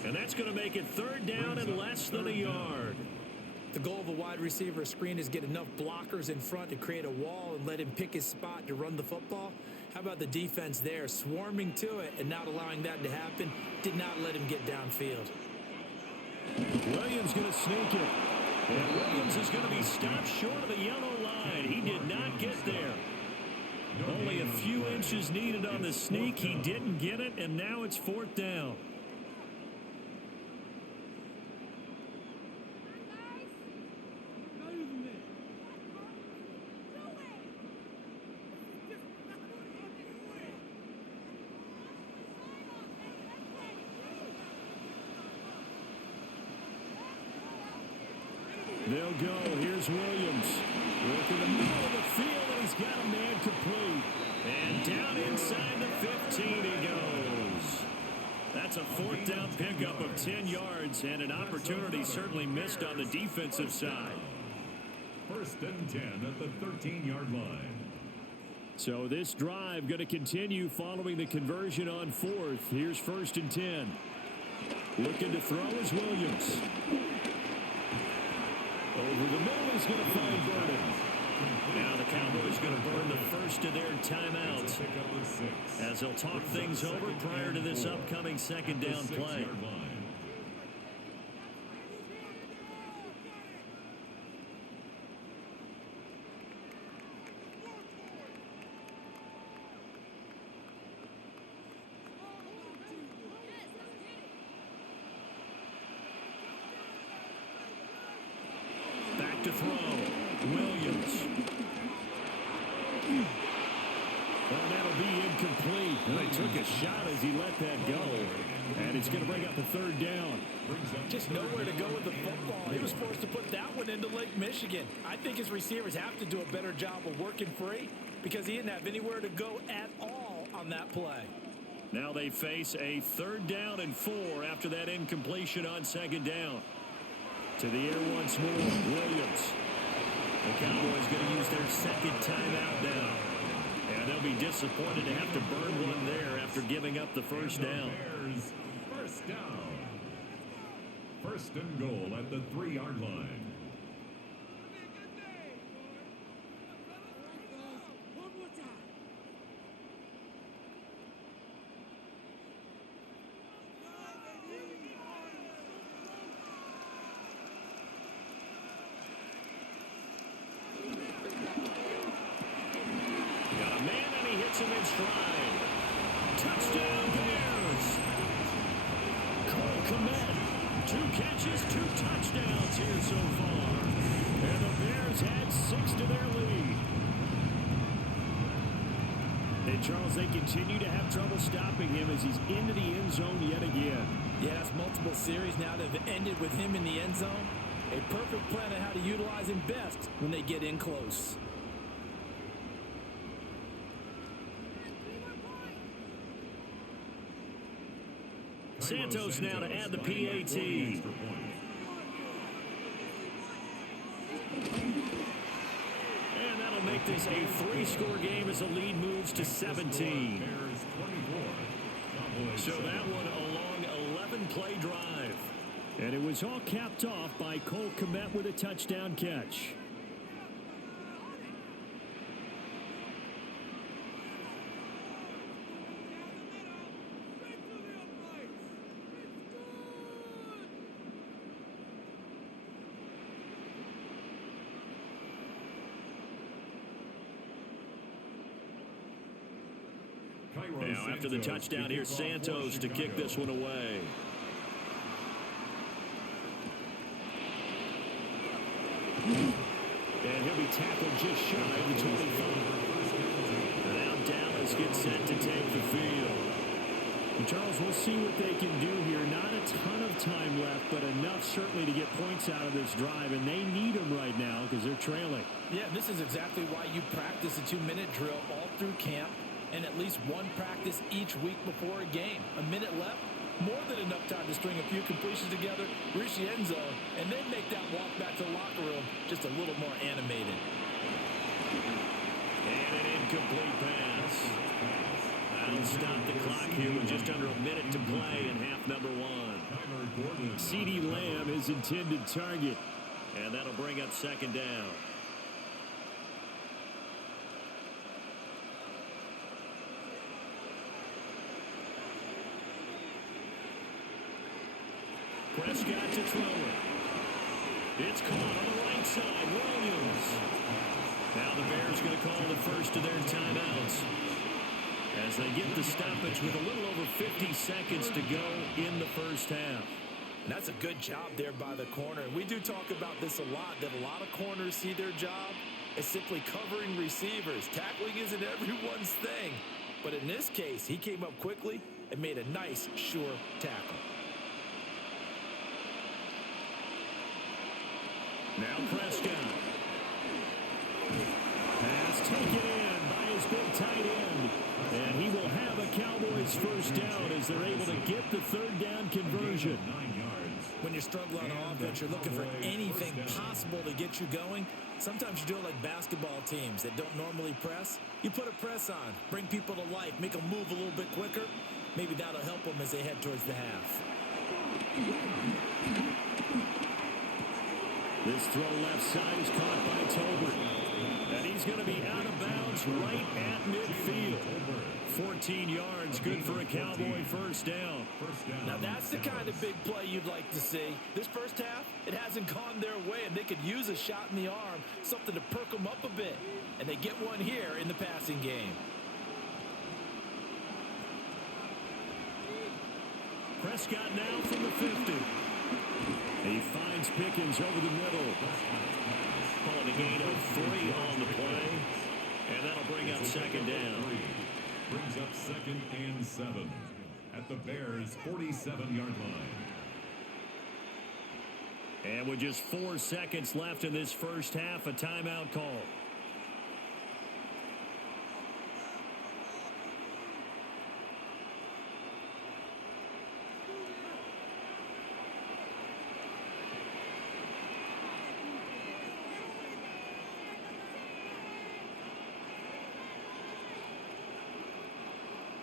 And that's going to make it third down and less than a yard. The goal of a wide receiver screen is get enough blockers in front to create a wall and let him pick his spot to run the football. How about the defense there, swarming to it and not allowing that to happen? Did not let him get downfield. Williams going to sneak it. And Williams is going to be stopped short of the yellow line. He did not get there. Only a few inches needed on the sneak. He didn't get it, and now it's fourth down. They'll go. Here's Williams. Working the middle of the field, and he's got a man complete. And down inside the 15 he goes. That's a fourth down pickup of 10 yards, and an opportunity certainly missed on the defensive side. First and 10 at the 13-yard line. So this drive going to continue following the conversion on fourth. Here's first and 10. Looking to throw is Williams. Over the middle, he's going to find Vernon. Now the Cowboys going to burn the first of their timeouts as they'll talk things over prior to this upcoming second down play. Back to throw. Williams. Well, that'll be incomplete. And they took a shot as he let that go. And it's going to bring up a third down. Just nowhere to go with the football. He was forced to put that one into Lake Michigan. I think his receivers have to do a better job of working free because he didn't have anywhere to go at all on that play. Now they face a third down and 4 after that incompletion on second down. To the air once more, Williams. The Cowboys going to use their second timeout now. And they'll be disappointed to have to burn one there after giving up the first down. Bears, first down. First and goal at the 3-yard line. Him in stride. Touchdown Bears. Cole Kmet, 2 catches, 2 touchdowns here so far. And the Bears had 6 to their lead. And Charles, they continue to have trouble stopping him as he's into the end zone yet again. Yeah, that's multiple series now that have ended with him in the end zone. A perfect plan on how to utilize him best when they get in close. Santos now to add the PAT. And that'll make this a 3-score game as the lead moves to 17. So that one a long 11-play drive. And it was all capped off by Cole Kmet with a touchdown catch. Now, after the touchdown, here's Santos to kick this one away. And he'll be tackled just shy of the 25. And now Dallas gets set to take the field. And Charles, we'll see what they can do here. Not a ton of time left, but enough certainly to get points out of this drive. And they need them right now because they're trailing. Yeah, this is exactly why you practice a 2-minute drill all through camp and at least one practice each week before a game. A minute left, more than enough time to string a few completions together, reach the end zone, and then make that walk back to the locker room just a little more animated. And an incomplete pass. That'll stop the clock here with just under a minute to play in half number one. CeeDee Lamb is intended target. And that'll bring up second down. Prescott to throw it. It's caught on the right side. Williams. Now the Bears going to call the first of their timeouts as they get the stoppage with a little over 50 seconds to go in the first half. And that's a good job there by the corner. And we do talk about this a lot, that a lot of corners see their job as simply covering receivers. Tackling isn't everyone's thing. But in this case, he came up quickly and made a nice, sure tackle. Now Prescott. Pass taken in by his big tight end. And he will have a Cowboys first down as they're able to get the third down conversion. When you struggle on offense, you're looking for anything possible to get you going. Sometimes you do it like basketball teams that don't normally press. You put a press on, bring people to life, make them move a little bit quicker. Maybe that'll help them as they head towards the half. This throw left side is caught by Tolbert. And he's going to be out of bounds right at midfield. 14 yards, good for a Cowboy first down. Now that's the kind of big play you'd like to see. This first half, it hasn't gone their way, and they could use a shot in the arm, something to perk them up a bit. And they get one here in the passing game. Prescott now from the 50. He finds Pickens over the middle. Calling a gain of 3 on the play. And that'll bring up second down. Brings up 2nd and 7 at the Bears' 47-yard line. And with just 4 seconds left in this first half, a timeout call.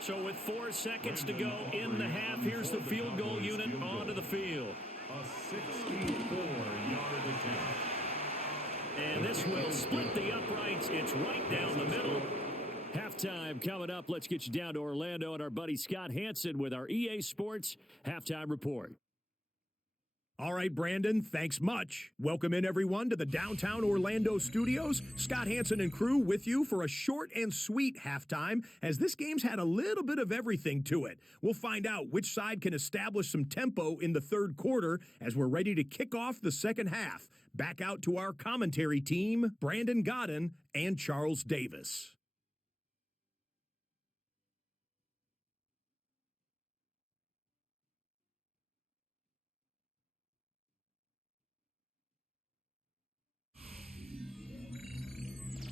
So with 4 seconds to go in the half, here's the field goal unit onto the field. A 64-yard attempt. And this will split the uprights. It's right down the middle. Halftime coming up. Let's get you down to Orlando and our buddy Scott Hansen with our EA Sports Halftime Report. All right, Brandon, thanks much. Welcome in, everyone, to the downtown Orlando studios. Scott Hansen and crew with you for a short and sweet halftime, as this game's had a little bit of everything to it. We'll find out which side can establish some tempo in the third quarter as we're ready to kick off the second half. Back out to our commentary team, Brandon Godden and Charles Davis.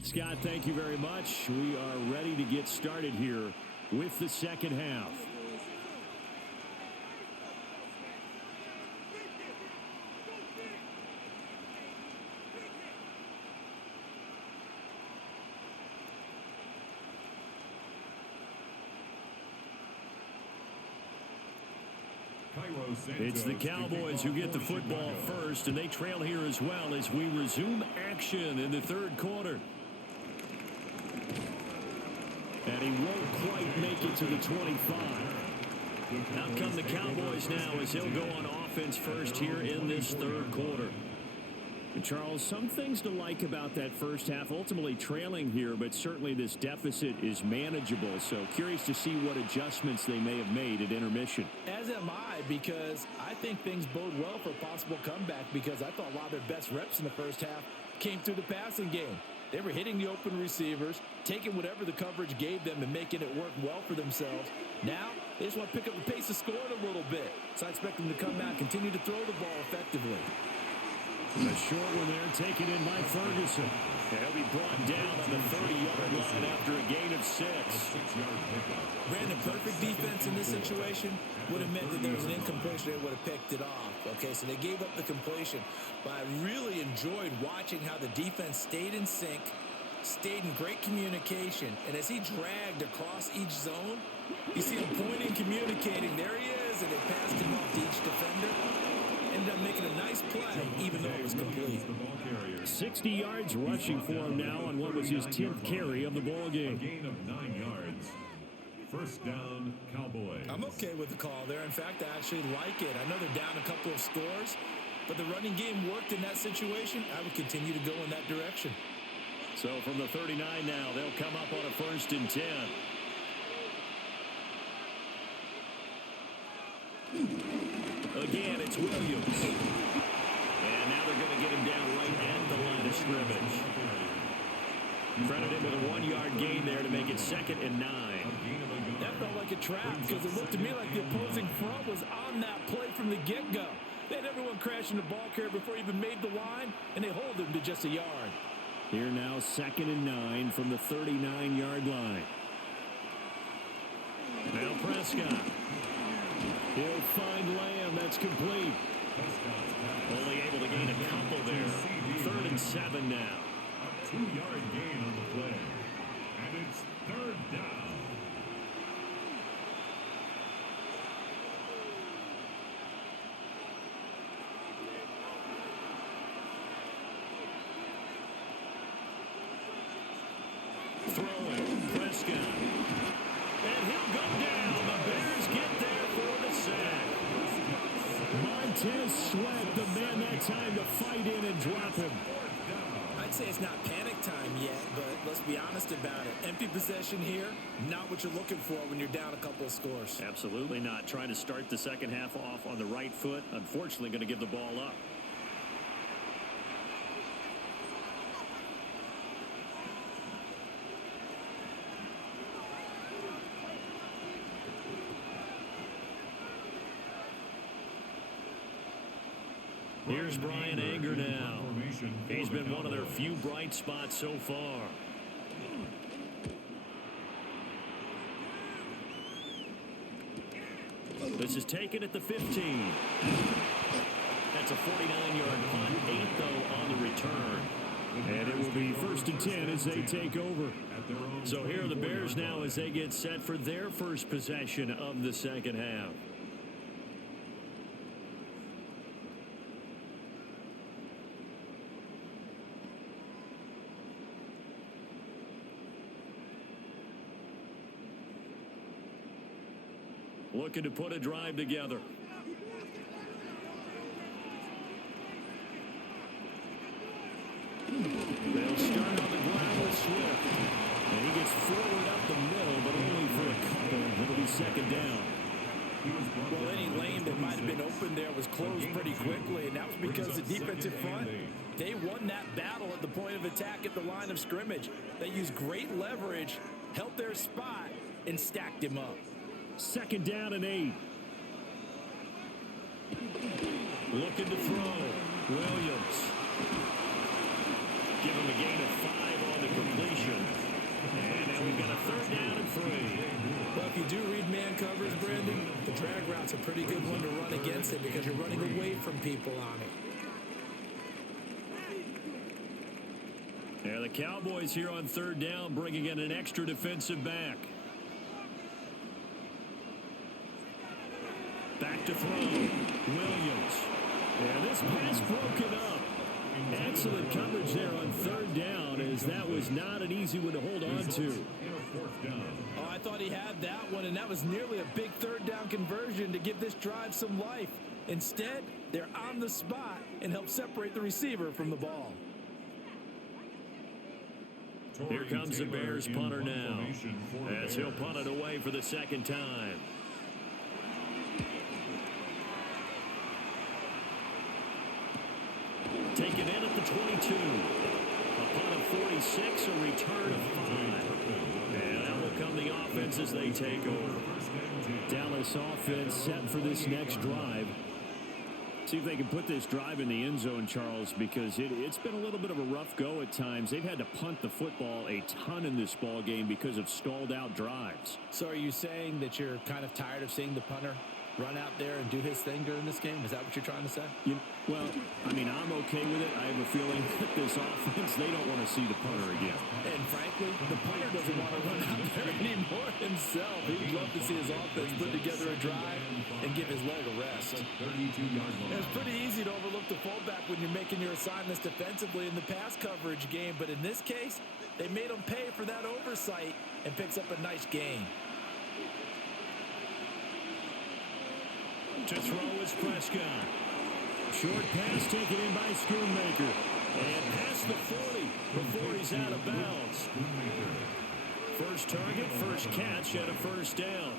Scott, thank you very much. We are ready to get started here with the second half. It's the Cowboys who get the football first, and they trail here as well as we resume action in the third quarter. And he won't quite make it to the 25. Out come the Cowboys now as he'll go on offense first here in this third quarter. And Charles, some things to like about that first half. Ultimately trailing here, but certainly this deficit is manageable. So curious to see what adjustments they may have made at intermission. As am I, because I think things bode well for a possible comeback, because I thought a lot of their best reps in the first half came through the passing game. They were hitting the open receivers, taking whatever the coverage gave them and making it work well for themselves. Now, they just want to pick up the pace of scoring a little bit. So I expect them to come out and continue to throw the ball effectively. A short one there, taken in by Ferguson. He'll be brought down on the 30-yard line after a gain of 6. Brandon, perfect defense in this situation would have meant that there was an incompletion. They would have picked it off. Okay, so they gave up the completion. But I really enjoyed watching how the defense stayed in sync, stayed in great communication. And as he dragged across each zone, you see him pointing, communicating. There he is, and they passed him off to each defender. Ended up making a nice play, even though it was complete. 60 yards rushing for him now on what was his 10th carry of the ball game. A gain of 9 yards. First down, Cowboys. I'm okay with the call there. In fact, I actually like it. I know they're down a couple of scores, but the running game worked in that situation. I would continue to go in that direction. So from the 39 now, they'll come up on a 1st and 10. Again, it's Williams. And now they're going to get him down right at the line of scrimmage. Credit him with a 1-yard gain there to make it 2nd and 9. That felt like a trap, because it looked to me like the opposing front was on that play from the get-go. They had everyone crashing the ball carrier before he even made the line, and they hold him to just a yard. Here now, 2nd and 9 from the 39-yard line. Now Prescott. He'll find Lamb. That's complete. Only able to gain a couple there. 3rd and 7 now. A 2-yard gain on the play. And it's 3rd down. Throwing. Prescott. And he'll go down. The Bears get there for the sack. Montez Sweat, the man that time to fight in and drop him. I'd say it's not panic time yet, but let's be honest about it. Empty possession here, not what you're looking for when you're down a couple of scores. Absolutely not. Trying to start the second half off on the right foot. Unfortunately, going to give the ball up. Here's Brian Anger now. He's been one of their few bright spots so far. This is taken at the 15. That's a 49-yard punt, 8 though on the return. And it will be 1st and 10 as they take over. So here are the Bears now as they get set for their first possession of the second half. Looking to put a drive together. They'll start on the ground with Swift. And he gets forward up the middle, but only for a couple. It'll be 2nd down. Well, any lane that might have been open there was closed pretty quickly, and that was because the defensive front, they won that battle at the point of attack at the line of scrimmage. They used great leverage, held their spot, and stacked him up. 2nd down and 8. Looking to throw. Williams. Give him a gain of 5 on the completion. And now we've got a 3rd down and 3. Well, if you do read man covers, Brandon, the drag route's a pretty good one to run against it because you're running away from people on it. Yeah, the Cowboys here on 3rd down, bringing in an extra defensive back. Back to throw. Williams. And this pass broken up. Excellent coverage there on 3rd down, as that was not an easy one to hold on to. Oh, I thought he had that one, and that was nearly a big 3rd down conversion to give this drive some life. Instead, they're on the spot and help separate the receiver from the ball. Here comes the Bears punter now, as he'll punt it away for the second time. Taken in at the 22. A punt of 46, a return of 5. And that will come the offense as they take over. Dallas offense set for this next drive. See if they can put this drive in the end zone, Charles, because it's been a little bit of a rough go at times. They've had to punt the football a ton in this ball game because of stalled out drives. So are you saying that you're kind of tired of seeing the punter run out there and do his thing during this game? Is that what you're trying to say? Well, I mean, I'm okay with it. I have a feeling that this offense, they don't want to see the punter again. And frankly, the punter doesn't want to run out there anymore himself. He would love to see his offense put together a drive and give his leg a rest. It's pretty easy to overlook the fullback when you're making your assignments defensively in the pass coverage game, but in this case, they made him pay for that oversight and picks up a nice gain. To throw is Prescott. Short pass taken in by Schoonmaker. And past the 40 before he's out of bounds. First target, first catch, and a first down.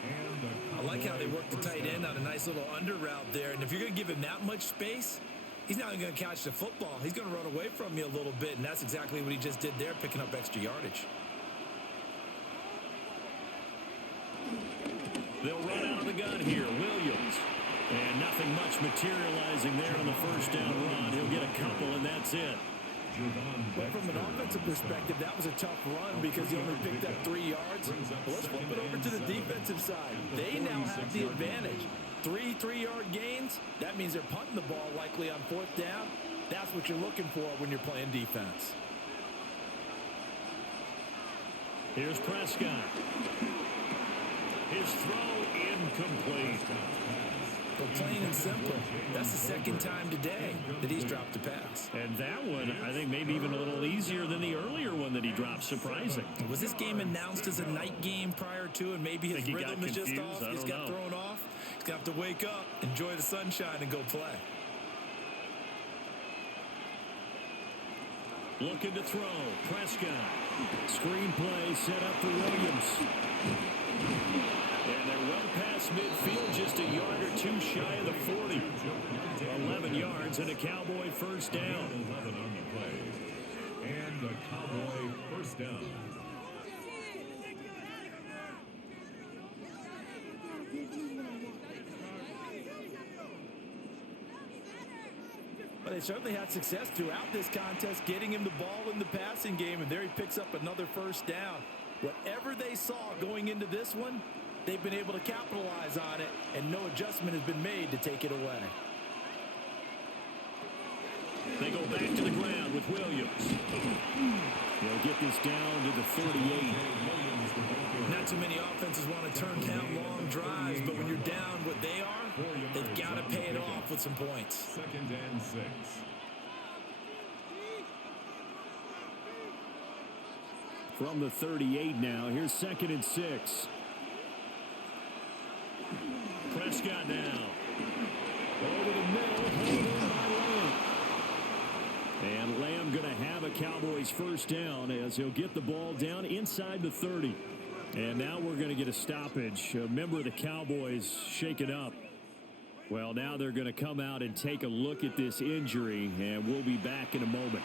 I like how they work the tight end on a nice little under route there. And if you're going to give him that much space, he's not even going to catch the football. He's going to run away from you a little bit, and that's exactly what he just did there, picking up extra yardage. They'll run out of the gun here. Williams. And nothing much materializing there on the first down run. He'll get a couple, and that's it. But from an offensive perspective, that was a tough run because he only picked up 3 yards. But let's flip it over to the defensive side. They now have the advantage. 3 3-yard gains, that means they're punting the ball likely on 4th down. That's what you're looking for when you're playing defense. Here's Prescott. His throw incomplete. Well, plain and simple, that's the second time today that he's dropped a pass. And that one, I think, maybe even a little easier than the earlier one that he dropped. Surprising. Was this game announced as a night game prior to, and maybe his rhythm is just off? He's got thrown off. He's got to wake up, enjoy the sunshine, and go play. Looking to throw. Prescott. Screenplay set up for Williams. And they're well past midfield, just a yard or two shy of the 40. 11 yards and a Cowboy first down. 11 on the play. And a Cowboy first down. Well, they certainly had success throughout this contest, getting him the ball in the passing game, and there he picks up another first down. Whatever they saw going into this one, they've been able to capitalize on it, and no adjustment has been made to take it away. They go back to the ground with Williams. They'll get this down to the 38. Not too many offenses want to turn down long drives, but when you're down what they are, they've got to pay it off with some points. 2nd and 6. From the 38 now, here's 2nd and 6. Prescott now. Over the middle, hold in by Lamb. And Lamb going to have a Cowboys first down as he'll get the ball down inside the 30. And now we're going to get a stoppage. A member of the Cowboys shaken up. Well, now they're going to come out and take a look at this injury, and we'll be back in a moment.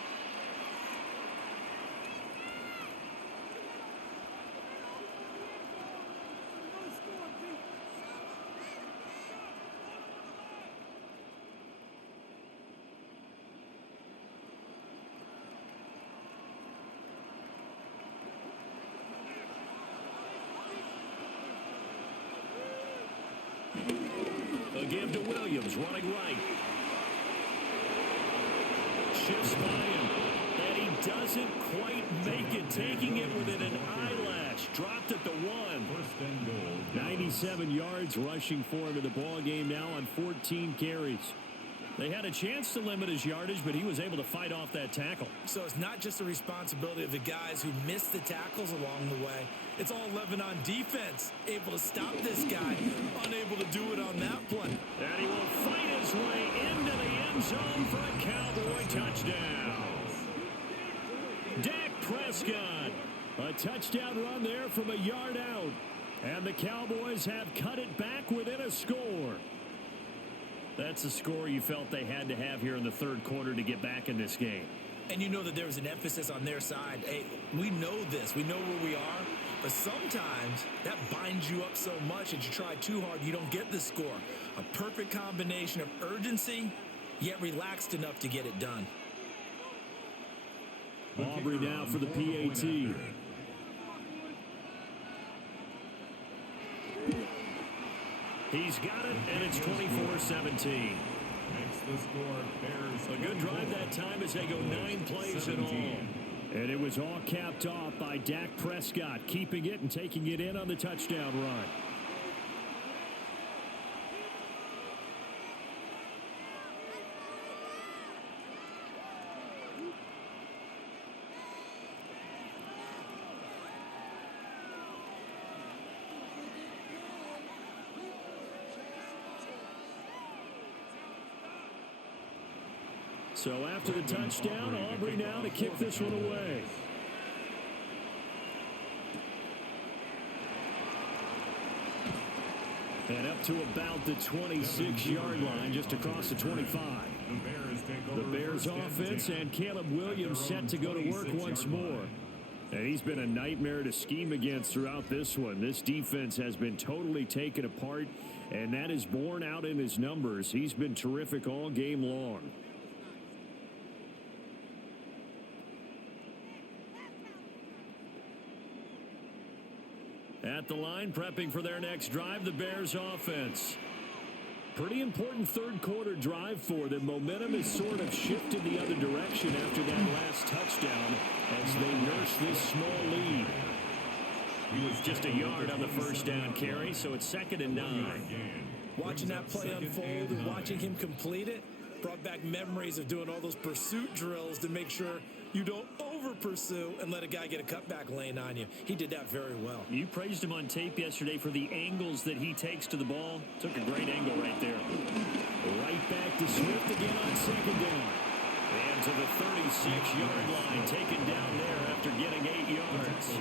A give to Williams, running right. Shifts by him, and he doesn't quite make it, taking it within an eyelash. Dropped at the 1. 1st and goal. 97 yards rushing for him in the ball game now on 14 carries. They had a chance to limit his yardage, but he was able to fight off that tackle. So it's not just the responsibility of the guys who missed the tackles along the way. It's all Lebanon defense, able to stop this guy, unable to do it on that play. And he will fight his way into the end zone for a Cowboy touchdown. Dak Prescott, a touchdown run there from a yard out. And the Cowboys have cut it back within a score. That's a score you felt they had to have here in the third quarter to get back in this game. And you know that there was an emphasis on their side. Hey, we know this. We know where we are. But sometimes that binds you up so much that you try too hard, you don't get the score. A perfect combination of urgency, yet relaxed enough to get it done. Aubrey now for the PAT. He's got it, and it's 24-17. A good drive that time as they go 9 plays in all. And it was all capped off by Dak Prescott, keeping it and taking it in on the touchdown run. So after the touchdown, Aubrey now to kick this one away. And up to about the 26-yard line, just across the 25. The Bears offense and Caleb Williams set to go to work once more. And he's been a nightmare to scheme against throughout this one. This defense has been totally taken apart, and that is borne out in his numbers. He's been terrific all game long. At the line, prepping for their next drive, the Bears offense. Pretty important third quarter drive for them. Momentum has sort of shifted the other direction after that last touchdown as they nurse this small lead. He was just a yard on the first down carry, so it's 2nd and 9. Watching that play unfold and watching him complete it brought back memories of doing all those pursuit drills to make sure you don't over-pursue and let a guy get a cutback lane on you. He did that very well. You praised him on tape yesterday for the angles that he takes to the ball. Took a great angle right there. Right back to Swift again on 2nd down. And to the 36-yard line, taken down there after getting 8 yards.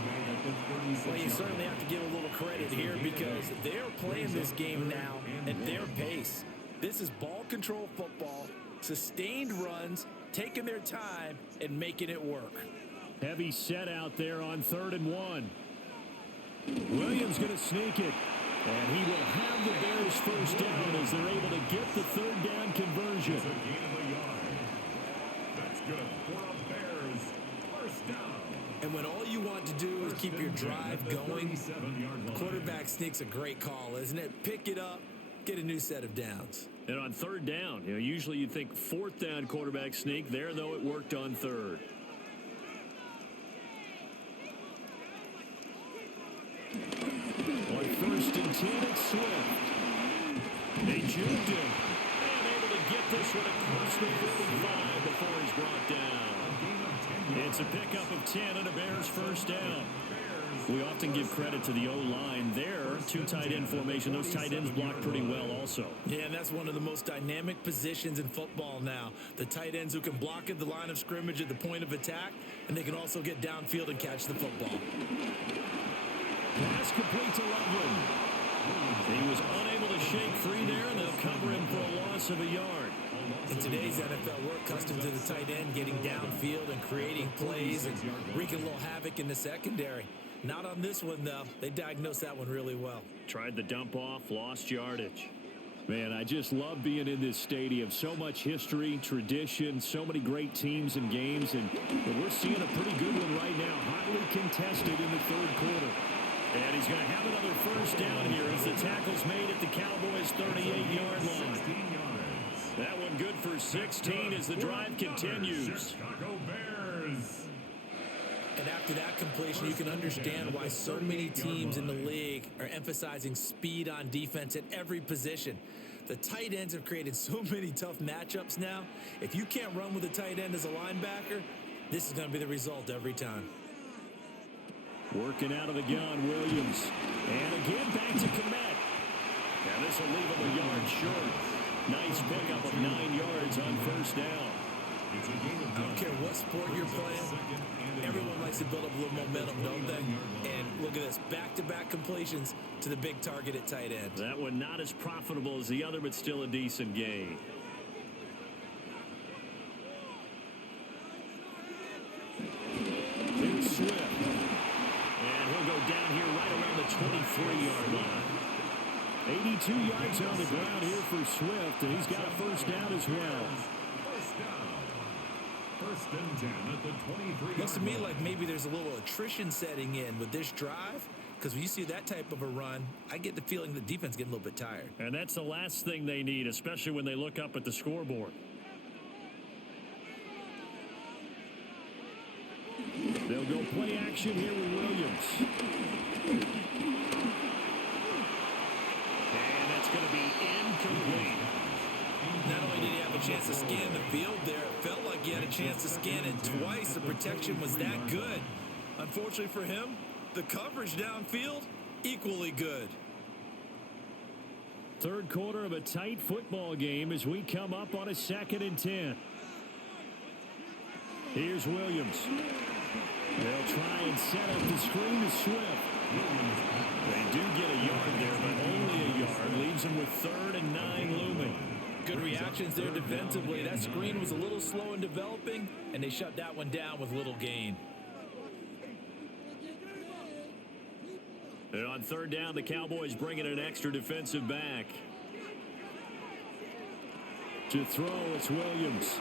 Well, you certainly have to give a little credit here because they're playing this game now at their pace. This is ball control football, sustained runs, taking their time and making it work. Heavy set out there on 3rd and 1. Williams going to sneak it. And he will have the Bears first down as they're able to get the 3rd down conversion. That's good for a Bears first down. And when all you want to do is keep your drive going, the quarterback sneak's a great call, isn't it? Pick it up, get a new set of downs. And on 3rd down, usually you think 4th down quarterback sneak. There, though, it worked on 3rd. On 1st and 10, it's Swift. They juked him. And able to get this one across the 55 before he's brought down. It's a pickup of 10 and a Bears first down. We often give credit to the O-line there. 2 tight end formation. Those tight ends block pretty well also. Yeah, and that's one of the most dynamic positions in football now. The tight ends who can block at the line of scrimmage at the point of attack, and they can also get downfield and catch the football. Pass complete to Loveland. He was unable to shake free there, and they'll cover him for a loss of a yard. In today's NFL, we're accustomed to the tight end getting downfield and creating plays and wreaking a little havoc in the secondary. Not on this one, though. They diagnosed that one really well. Tried the dump off, lost yardage. Man, I just love being in this stadium. So much history, tradition, so many great teams and games, and we're seeing a pretty good one right now. Hotly contested in the 3rd quarter. And he's going to have another first down here as the tackle's made at the Cowboys' 38-yard line. That one good for 16 as the drive continues. Chicago Bears. And after that completion, you can understand why so many teams in the league are emphasizing speed on defense at every position. The tight ends have created so many tough matchups now. If you can't run with a tight end as a linebacker, this is going to be the result every time. Working out of the gun, Williams. And again, back to Komet. And this will leave him a yard short. Nice pickup of 9 yards on first down. I don't care what sport you're playing. Everyone likes to build up a little momentum, don't they? And look at this, back-to-back completions to the big target at tight end. That one not as profitable as the other, but still a decent gain. Here's Swift. And he'll go down here right around the 23-yard line. 82 yards on the ground here for Swift, and he's got a first down as well. First and 10 at the 23. Looks to me like maybe there's a little attrition setting in with this drive, because when you see that type of a run, I get the feeling the defense getting a little bit tired. And that's the last thing they need, especially when they look up at the scoreboard. They'll go play action here with Williams. And that's going to be incomplete. Not only did he have a chance to scan the field there, it felt like he had a chance to scan it twice. The protection was that good. Unfortunately for him, the coverage downfield, equally good. Third quarter of a tight football game as we come up on a 2nd and 10. Here's Williams. They'll try and set up the screen to Swift. They do get a yard there, but only a yard. Leaves them with 3rd and 9 looming. Good reactions there defensively. That screen was a little slow in developing, and they shut that one down with little gain. And on 3rd down, the Cowboys bringing an extra defensive back. To throw, it's Williams.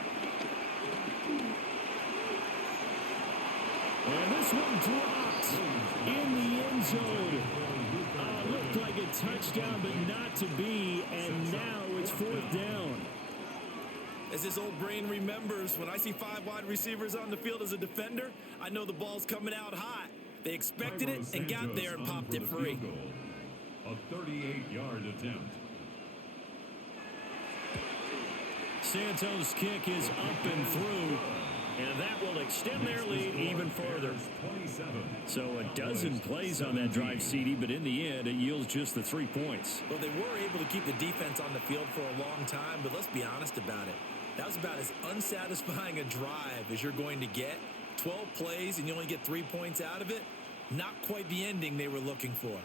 And this one dropped in the end zone. Looked like a touchdown, but not to be. And now it's 4th down. As his old brain remembers, when I see 5 wide receivers on the field as a defender, I know the ball's coming out hot. They expected it and got there and popped it free. A 38-yard attempt. Santos' kick is up and through. And that will extend their lead even further. So a dozen plays on that drive, CD, but in the end, it yields just the 3 points. Well, they were able to keep the defense on the field for a long time, but let's be honest about it. That was about as unsatisfying a drive as you're going to get. 12 plays and you only get 3 points out of it. Not quite the ending they were looking for.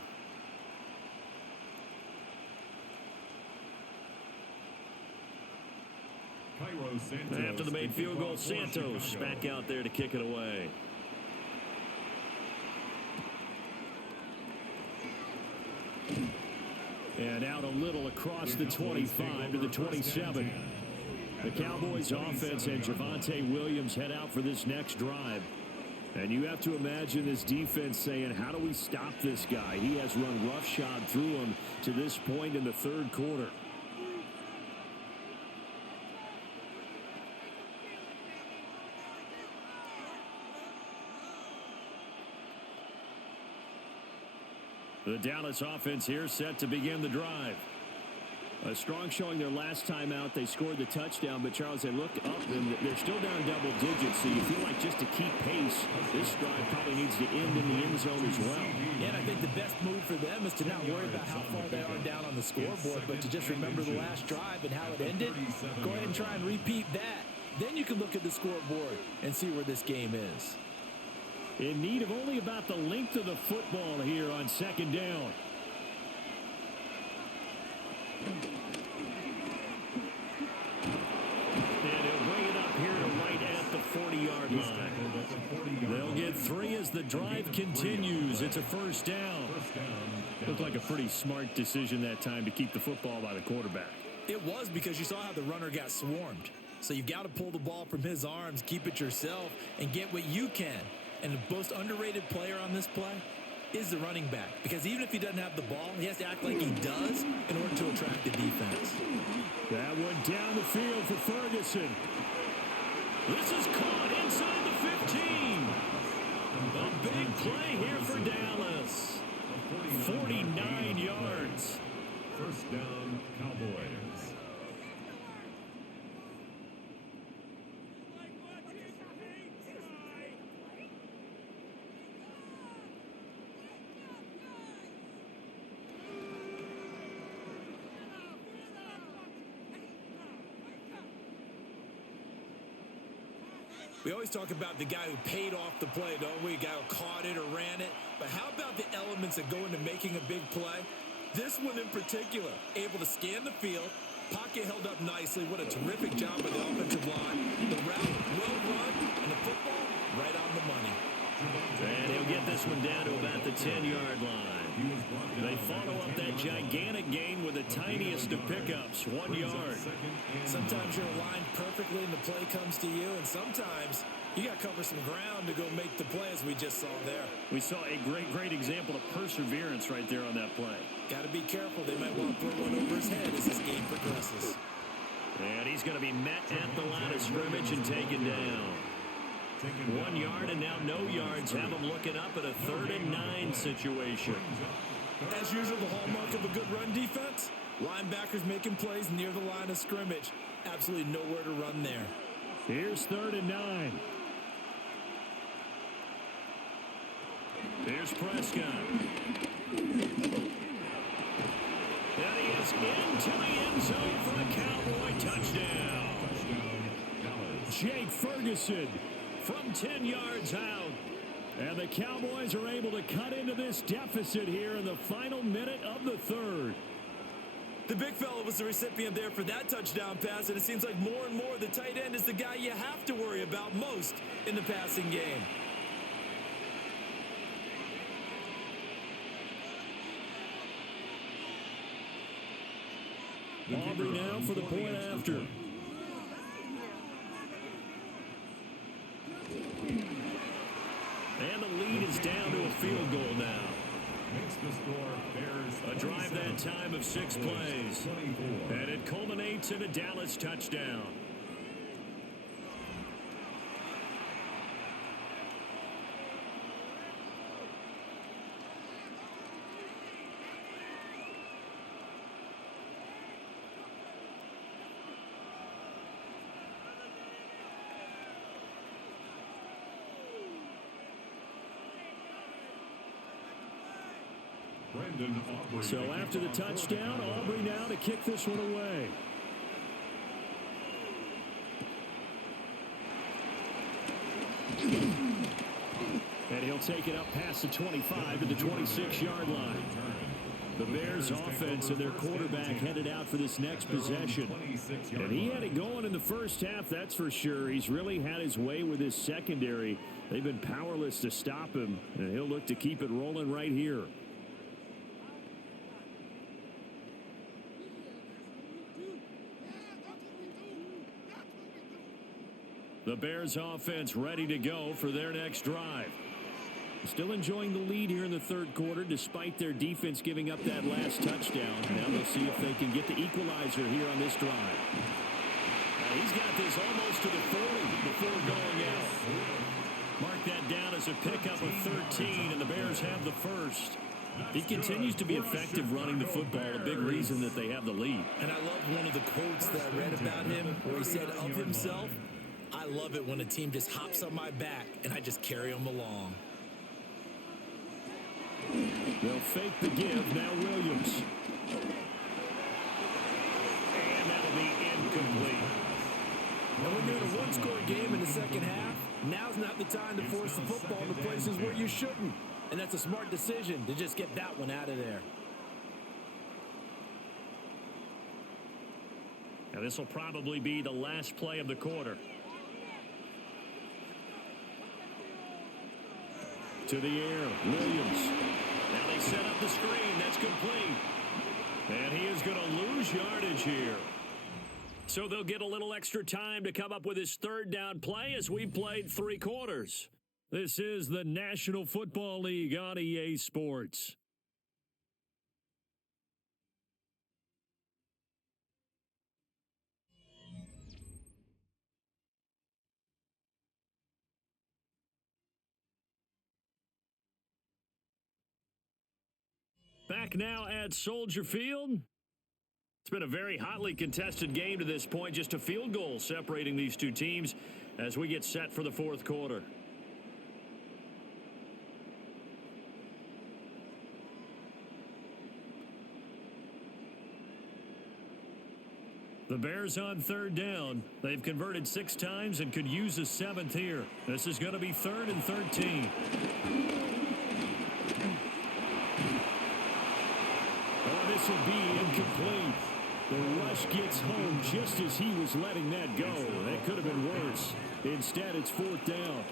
After the made field goal, Santos back out there to kick it away. And out a little across the 25 to the 27. The Cowboys offense and Javonte Williams head out for this next drive. And you have to imagine this defense saying, how do we stop this guy? He has run roughshod through him to this point in the 3rd quarter. The Dallas offense here set to begin the drive. A strong showing their last time out. They scored the touchdown, but Charles, they look up and they're still down double digits, so you feel like just to keep pace, this drive probably needs to end in the end zone as well. Yeah, and I think the best move for them is to not worry about how far they are down on the scoreboard, but to just remember the last drive and how it ended. Go ahead and try and repeat that. Then you can look at the scoreboard and see where this game is. In need of only about the length of the football here on 2nd down. And he'll bring it up here to right at the 40-yard line. They'll get 3 as the drive continues. It's a 1st down. Looked like a pretty smart decision that time to keep the football by the quarterback. It was, because you saw how the runner got swarmed. So you've got to pull the ball from his arms, keep it yourself, and get what you can. And the most underrated player on this play is the running back. Because even if he doesn't have the ball, he has to act like he does in order to attract the defense. That one down the field for Ferguson. This is caught inside the 15. A big play here for Dallas. 49 yards. First down, Cowboys. We always talk about the guy who paid off the play, don't we? A guy who caught it or ran it. But how about the elements that go into making a big play? This one in particular, able to scan the field, pocket held up nicely. What a terrific job by the offensive line. The route, well run, and the football, right on the money. And he'll get this one down to about the 10-yard line. They follow up that gigantic gain with the tiniest of pickups, 1 yard. Sometimes you're aligned perfectly and the play comes to you, and sometimes you got to cover some ground to go make the play, as we just saw there. We saw a great example of perseverance right there on that play. Got to be careful. They might want to throw one over his head as this game progresses. And he's going to be met at the line of scrimmage and taken down. 1 yard, and now no yards. Have them looking up at a 3rd and 9 situation. As usual, the hallmark of a good run defense, linebackers making plays near the line of scrimmage. Absolutely nowhere to run there. Here's 3rd and 9. Here's Prescott. And he is into the end zone for a Cowboy touchdown. Jake Ferguson from 10 yards out. And the Cowboys are able to cut into this deficit here in the final minute of the 3rd. The big fella was the recipient there for that touchdown pass, and it seems like more and more the tight end is the guy you have to worry about most in the passing game. Aubrey now for the point after. And the lead is down to a field goal now. Makes the score Bears. A drive that time of 6 plays. And it culminates in a Dallas touchdown. So after the touchdown, Aubrey now to kick this one away. And he'll take it up past the 25 to the 26-yard line. The Bears offense and their quarterback headed out for this next possession. And he had it going in the first half, that's for sure. He's really had his way with his secondary. They've been powerless to stop him, and he'll look to keep it rolling right here. The Bears offense ready to go for their next drive. Still enjoying the lead here in the 3rd quarter despite their defense giving up that last touchdown. Now they'll see if they can get the equalizer here on this drive. Now he's got this almost to the 40 before going out. Mark that down as a pickup of 13, and the Bears have the first. He continues to be effective running the football, a big reason that they have the lead. And I love one of the quotes that I read about him where he said of himself, "I love it when a team just hops on my back and I just carry them along." They'll fake the give. Now Williams. And that'll be incomplete. And when you're in a one-score game in the second half, now's not the time to force the football to places where you shouldn't. And that's a smart decision to just get that one out of there. Now this will probably be the last play of the quarter. To the air, Williams. Now they set up the screen. That's complete. And he is going to lose yardage here. So they'll get a little extra time to come up with his 3rd down play as we played 3 quarters. This is the National Football League on EA Sports. Back now at Soldier Field. It's been a very hotly contested game to this point. Just a field goal separating these two teams as we get set for the fourth quarter. The Bears on third down. They've converted 6 times and could use a 7th here. This is going to be 3rd and 13. Oh, this will be incomplete. The rush gets home just as he was letting that go. That could have been worse. Instead, it's 4th down.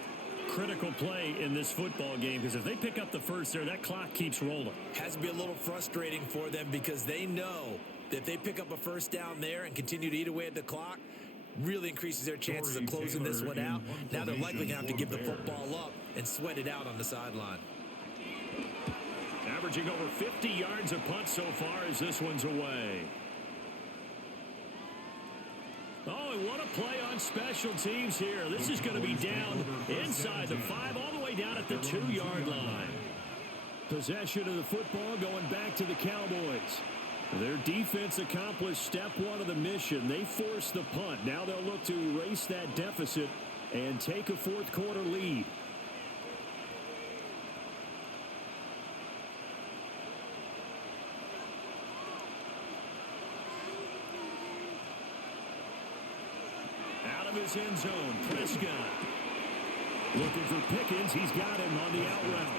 Critical play in this football game because if they pick up the first there, that clock keeps rolling. Has to be a little frustrating for them because they know that if they pick up a first down there and continue to eat away at the clock, really increases their chances of closing this one out. Now they're likely going to have to give the football up and sweat it out on the sideline. Averaging over 50 yards a punt so far as this one's away. Oh, and what a play on special teams here. This is going to be down inside the 5, all the way down at the 2-yard line. Possession of the football going back to the Cowboys. Their defense accomplished step 1 of the mission. They forced the punt. Now they'll look to erase that deficit and take a fourth quarter lead. Out of his end zone, Prescott. Looking for Pickens. He's got him on the out route.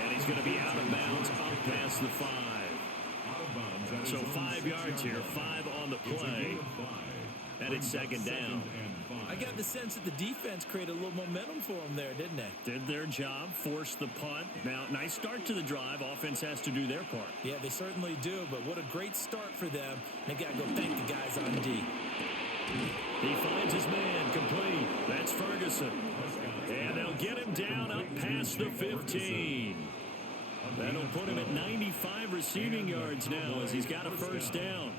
And he's going to be out of bounds up past the 5. So 5 yards here, 5 on the play. And it's 2nd down. I got the sense that the defense created a little momentum for them there, didn't they? Did their job, forced the punt. Now, nice start to the drive. Offense has to do their part. Yeah, they certainly do, but what a great start for them. They got to go thank the guys on D. He finds his man complete. That's Ferguson. And they'll get him down up past the 15. That'll put him at 95 receiving yards now as he's got a first down.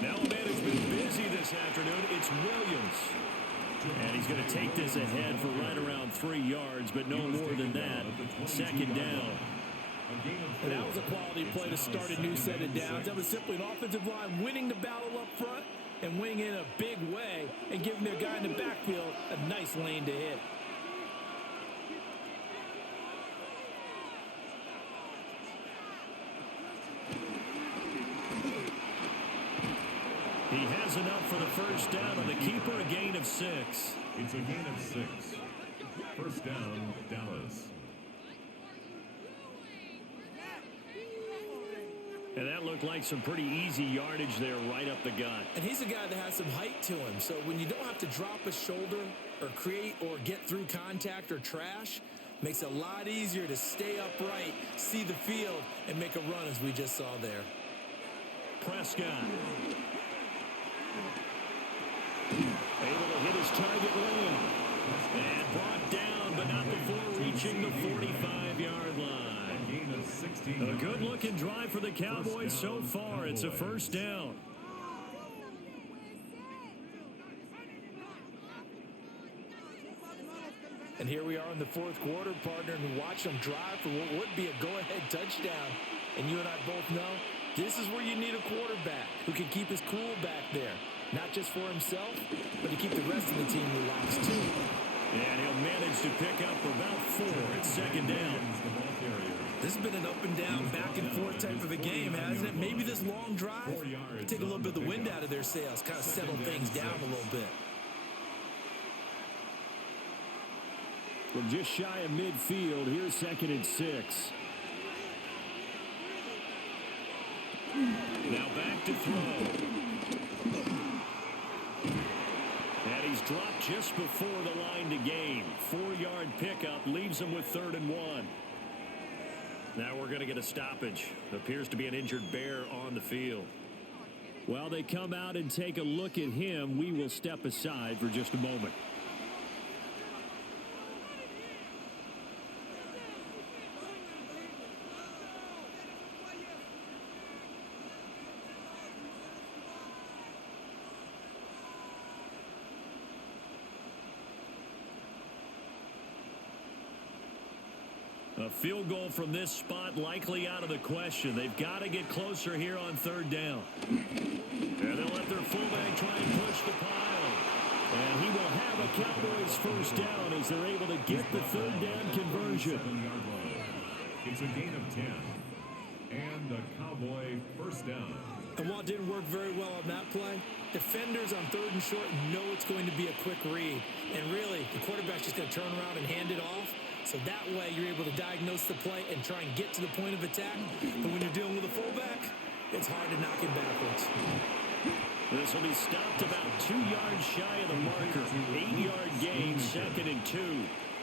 Now a man who's been busy this afternoon, it's Williams. And he's going to take this ahead for right around 3 yards, but no more than that. 2nd down. And that was a quality play to start a new set of downs. That was simply an offensive line winning the battle up front and winning in a big way and giving their guy in the backfield a nice lane to hit. He has enough for the first down on the keeper, a gain of 6. It's a gain of 6. First down, Dallas. And that looked like some pretty easy yardage there right up the gut. And he's a guy that has some height to him. So when you don't have to drop a shoulder or create or get through contact or trash, makes it a lot easier to stay upright, see the field, and make a run as we just saw there. Prescott. Able to hit his target limb. And brought down, but not before reaching the 45-yard line. A good-looking drive for the Cowboys so far. It's a first down. And here we are in the fourth quarter, partner, and watch them drive for what would be a go-ahead touchdown. And you and I both know this is where you need a quarterback who can keep his cool back there. Not just for himself, but to keep the rest of the team relaxed, too. And he'll manage to pick up about 4 at 2nd down. This has been an up-and-down, back-and-forth type of a game, hasn't it? Maybe this long drive take a little bit of the wind out of their sails, kind of settle things down a little bit. From just shy of midfield, here's 2nd and 6. Now back to throw. And he's dropped just before the line to gain. 4-yard pickup leaves him with 3rd and 1. Now we're going to get a stoppage. Appears to be an injured Bear on the field. While they come out and take a look at him, we will step aside for just a moment. A field goal from this spot likely out of the question. They've got to get closer here on third down. And they'll let their fullback try and push the pile. And he will have a Cowboys first down as they're able to get the third down conversion. It's a gain of 10. And a Cowboy first down. And while it didn't work very well on that play, defenders on third and short know it's going to be a quick read. And really, the quarterback's just going to turn around and hand it off. So that way, you're able to diagnose the play and try and get to the point of attack. But when you're dealing with a fullback, it's hard to knock him backwards. This will be stopped about 2 yards shy of the marker. 8-yard gain, 2nd and 2.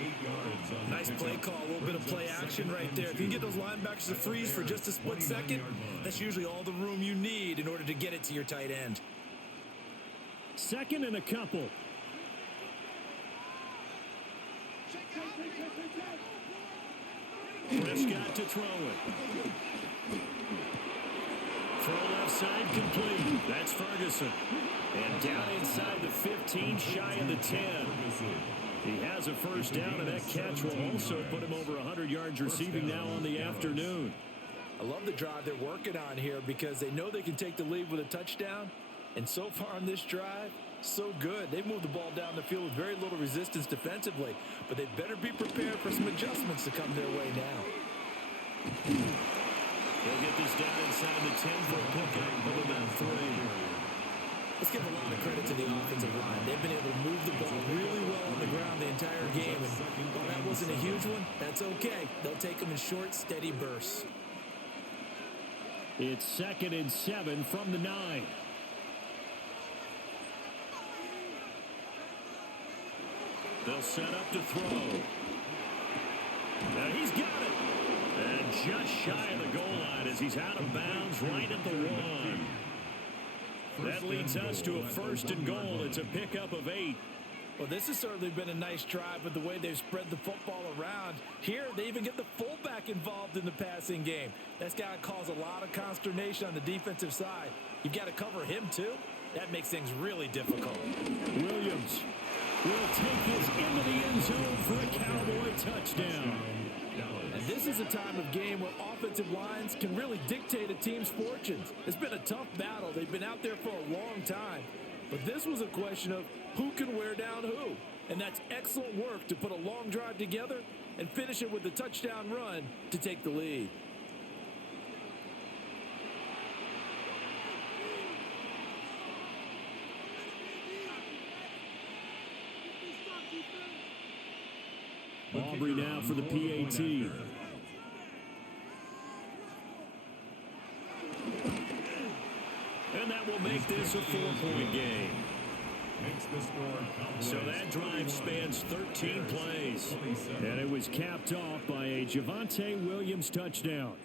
8 yards. Nice play call, a little bit of play action right there. If you can get those linebackers to freeze for just a split second, that's usually all the room you need in order to get it to your tight end. 2nd and a couple. Prescott to throw it. Throw left side complete. That's Ferguson. And down inside the 15, shy of the 10. He has a first down, and that catch will also put him over 100 yards receiving now on the afternoon. I love the drive they're working on here because they know they can take the lead with a touchdown. And so far on this drive, so good. They moved the ball down the field with very little resistance defensively, but they better be prepared for some adjustments to come their way now. They'll get this down inside the 10 for a pickup of about 3. Let's give a lot of credit to the offensive line. They've been able to move the ball really well on the ground the entire game. And while that wasn't a huge one, that's okay. They'll take them in short, steady bursts. It's 2nd and 7 from the 9. They'll set up to throw. Now he's got it. And just shy of the goal line as he's out of bounds right at the 1. That leads us to a 1st and goal. It's a pickup of 8. Well, this has certainly been a nice drive with the way they've spread the football around. Here, they even get the fullback involved in the passing game. That's got to cause a lot of consternation on the defensive side. You've got to cover him, too. That makes things really difficult. Williams will take this into the end zone for a Cowboy touchdown. And this is a time of game where offensive lines can really dictate a team's fortunes. It's been a tough battle. They've been out there for a long time. But this was a question of who can wear down who. And that's excellent work to put a long drive together and finish it with a touchdown run to take the lead. Aubrey now for the PAT. And that will make this a 4-point game. So that drive spans 13 plays. And it was capped off by a Javonte Williams touchdown.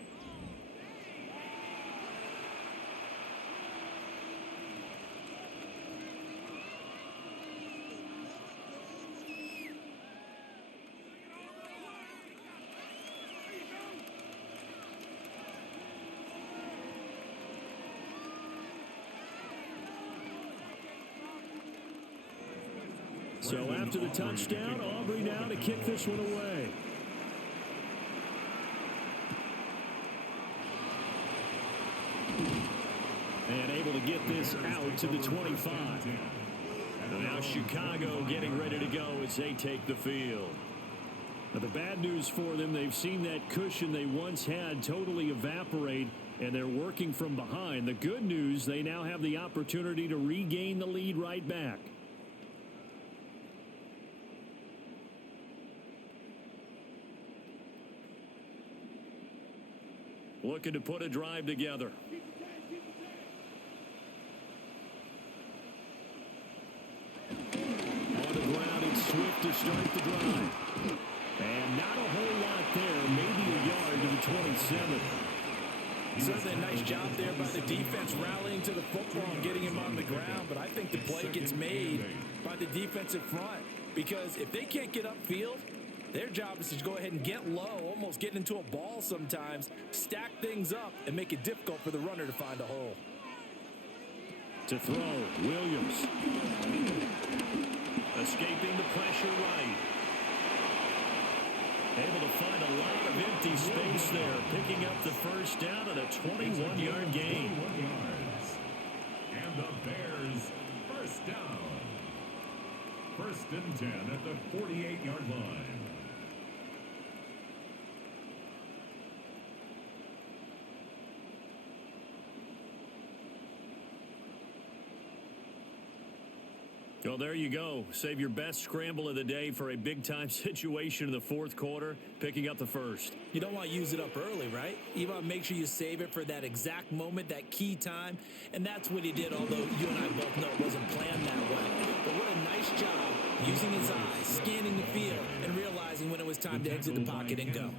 So after the touchdown, Aubrey now to kick this one away. And able to get this out to the 25. And now Chicago getting ready to go as they take the field. Now the bad news for them, they've seen that cushion they once had totally evaporate, and they're working from behind. The good news, they now have the opportunity to regain the lead right back. Looking to put a drive together. On the ground, it's Swift to start the drive. And not a whole lot there, maybe a yard to the 27. Certainly a nice job there by the defense rallying to the football and getting him on the ground. But I think the play gets made by the defensive front. Because if they can't get upfield, their job is to go ahead and get low, almost get into a ball sometimes, stack things up, and make it difficult for the runner to find a hole. To throw, Williams. Escaping the pressure right. Able to find a lot of empty space there, picking up the first down and a 21-yard gain. 21 yards. And the Bears first down. First and 10 at the 48-yard line. Well, there you go. Save your best scramble of the day for a big-time situation in the fourth quarter, picking up the first. You don't want to use it up early, right? You want to make sure you save it for that exact moment, that key time, and that's what he did, although you and I both know it wasn't planned that way. But what a nice job using his eyes, scanning the field, and realizing when it was time to exit the pocket and go.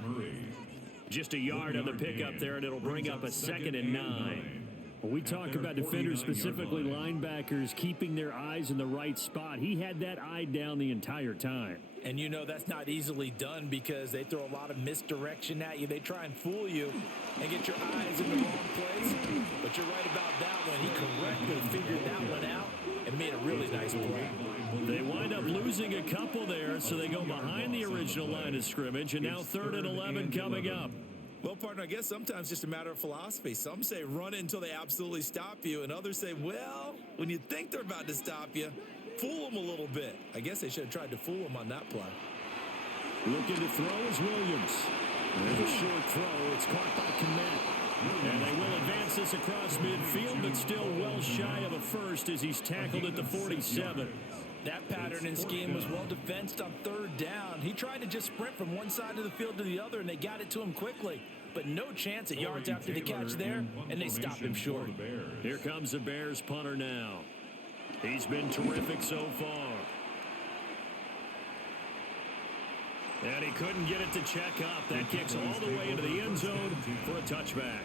Just a yard on the pickup there, and it'll bring up a 2nd and 9. Well, we talk about defenders, specifically linebackers, keeping their eyes in the right spot. He had that eye down the entire time. And you know that's not easily done because they throw a lot of misdirection at you. They try and fool you and get your eyes in the wrong place. But you're right about that one. He correctly figured that one out and made a really nice play. They wind up losing a couple there, so they go behind the original line of scrimmage, and now 3rd and 11 coming up. Well, partner, I guess sometimes it's just a matter of philosophy. Some say run it until they absolutely stop you, and others say, well, when you think they're about to stop you, fool them a little bit. I guess they should have tried to fool them on that play. Looking to throw is Williams. There's a short throw. It's caught by Kmet. And they will advance this across midfield, but still well shy of a first as he's tackled at the 47. That pattern and scheme was well defensed on 3rd down. He tried to just sprint from one side of the field to the other, and they got it to him quickly. But no chance at yards after the catch there, and they stopped him short. Here comes the Bears punter now. He's been terrific so far. And he couldn't get it to check up. That kicks all the way into the end zone for a touchback.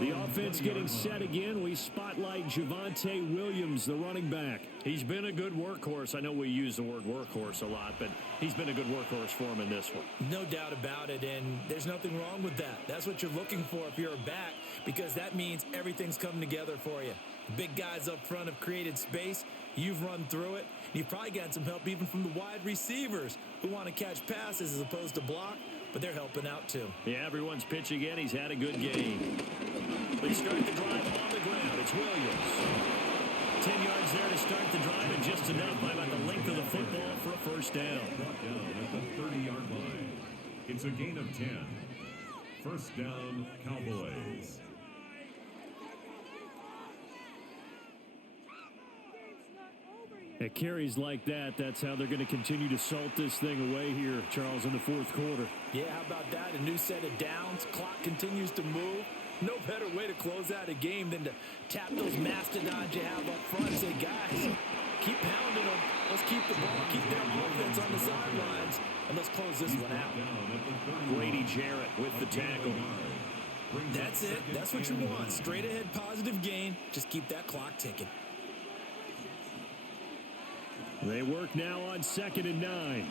The offense getting set again. We spotlight Javonte Williams, the running back. He's been a good workhorse. I know we use the word workhorse a lot, but he's been a good workhorse for him in this one. No doubt about it, and there's nothing wrong with that. That's what you're looking for if you're a back, because that means everything's coming together for you. Big guys up front have created space. You've run through it. You've probably gotten some help even from the wide receivers who want to catch passes as opposed to block, but they're helping out too. Yeah, everyone's pitching in. He's had a good game. They start the drive on the ground. It's Williams. 10 yards there to start the drive, and just enough by about the length of the football for a first down. Brought down at the 30-yard line. It's a gain of 10. First down, Cowboys. At carries like that, that's how they're going to continue to salt this thing away here, Charles, in the fourth quarter. Yeah, how about that? A new set of downs. Clock continues to move. No better way to close out a game than to tap those mastodons you have up front and say, guys, keep pounding them. Let's keep the ball, keep their offense on the sidelines, and let's close this one out. Grady Jarrett with the tackle. That's it. That's what you want. Straight ahead positive gain. Just keep that clock ticking. They work now on 2nd and 9.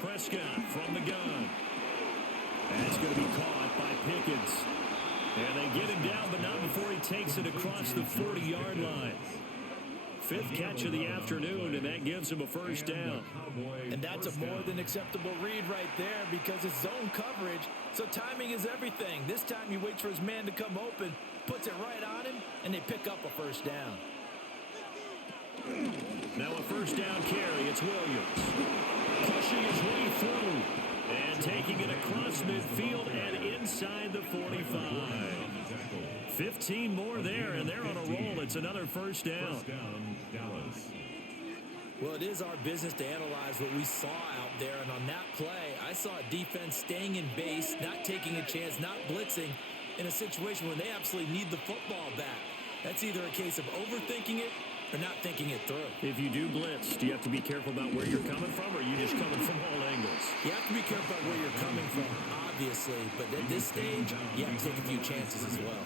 Prescott from the gun. That's going to be caught by Pickens. And they get him down, but not before he takes it across the 40-yard line. 5th catch of the afternoon, and that gives him a first down. And that's a more than acceptable read right there because it's zone coverage, so timing is everything. This time he waits for his man to come open, puts it right on him, and they pick up a first down. Now a first down carry. It's Williams. Pushing his way through. And taking it across midfield and inside the 45. 15 more there, and they're on a roll. It's another first down. First down, Dallas. Well, it is our business to analyze what we saw out there, and on that play, I saw a defense staying in base, not taking a chance, not blitzing, in a situation where they absolutely need the football back. That's either a case of overthinking it or not thinking it through. If you do blitz, do you have to be careful about where you're coming from, or are you just coming from all angles? You have to be careful about where you're coming from, obviously, but at this stage, you have to take a few chances as well.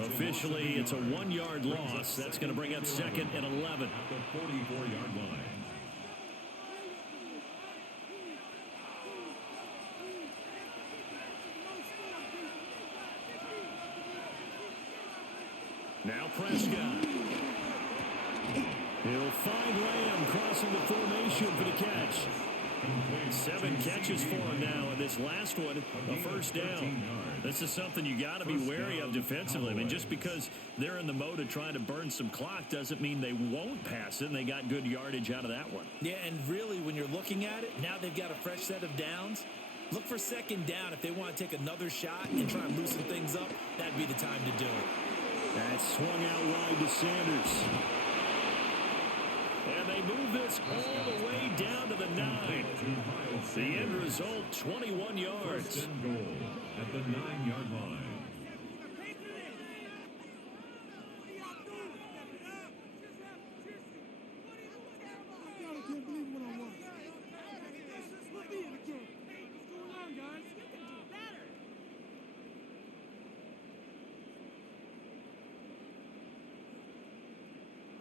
Officially, it's a 1-yard loss. That's going to bring up 2nd and 11. At the 44-yard line. Now Prescott. He'll find Lamb crossing the formation for the catch. 7 catches for him now, and this last one, a first down. This is something you got to be wary of defensively. I mean, just because they're in the mode of trying to burn some clock doesn't mean they won't pass it, and they got good yardage out of that one. Yeah, and really, when you're looking at it, now they've got a fresh set of downs. Look for second down if they want to take another shot and try and loosen things up. That'd be the time to do it. That's swung out wide to Sanders. And they move this all the way down to the 9. The end result, 21 yards. First and goal at the 9-yard line.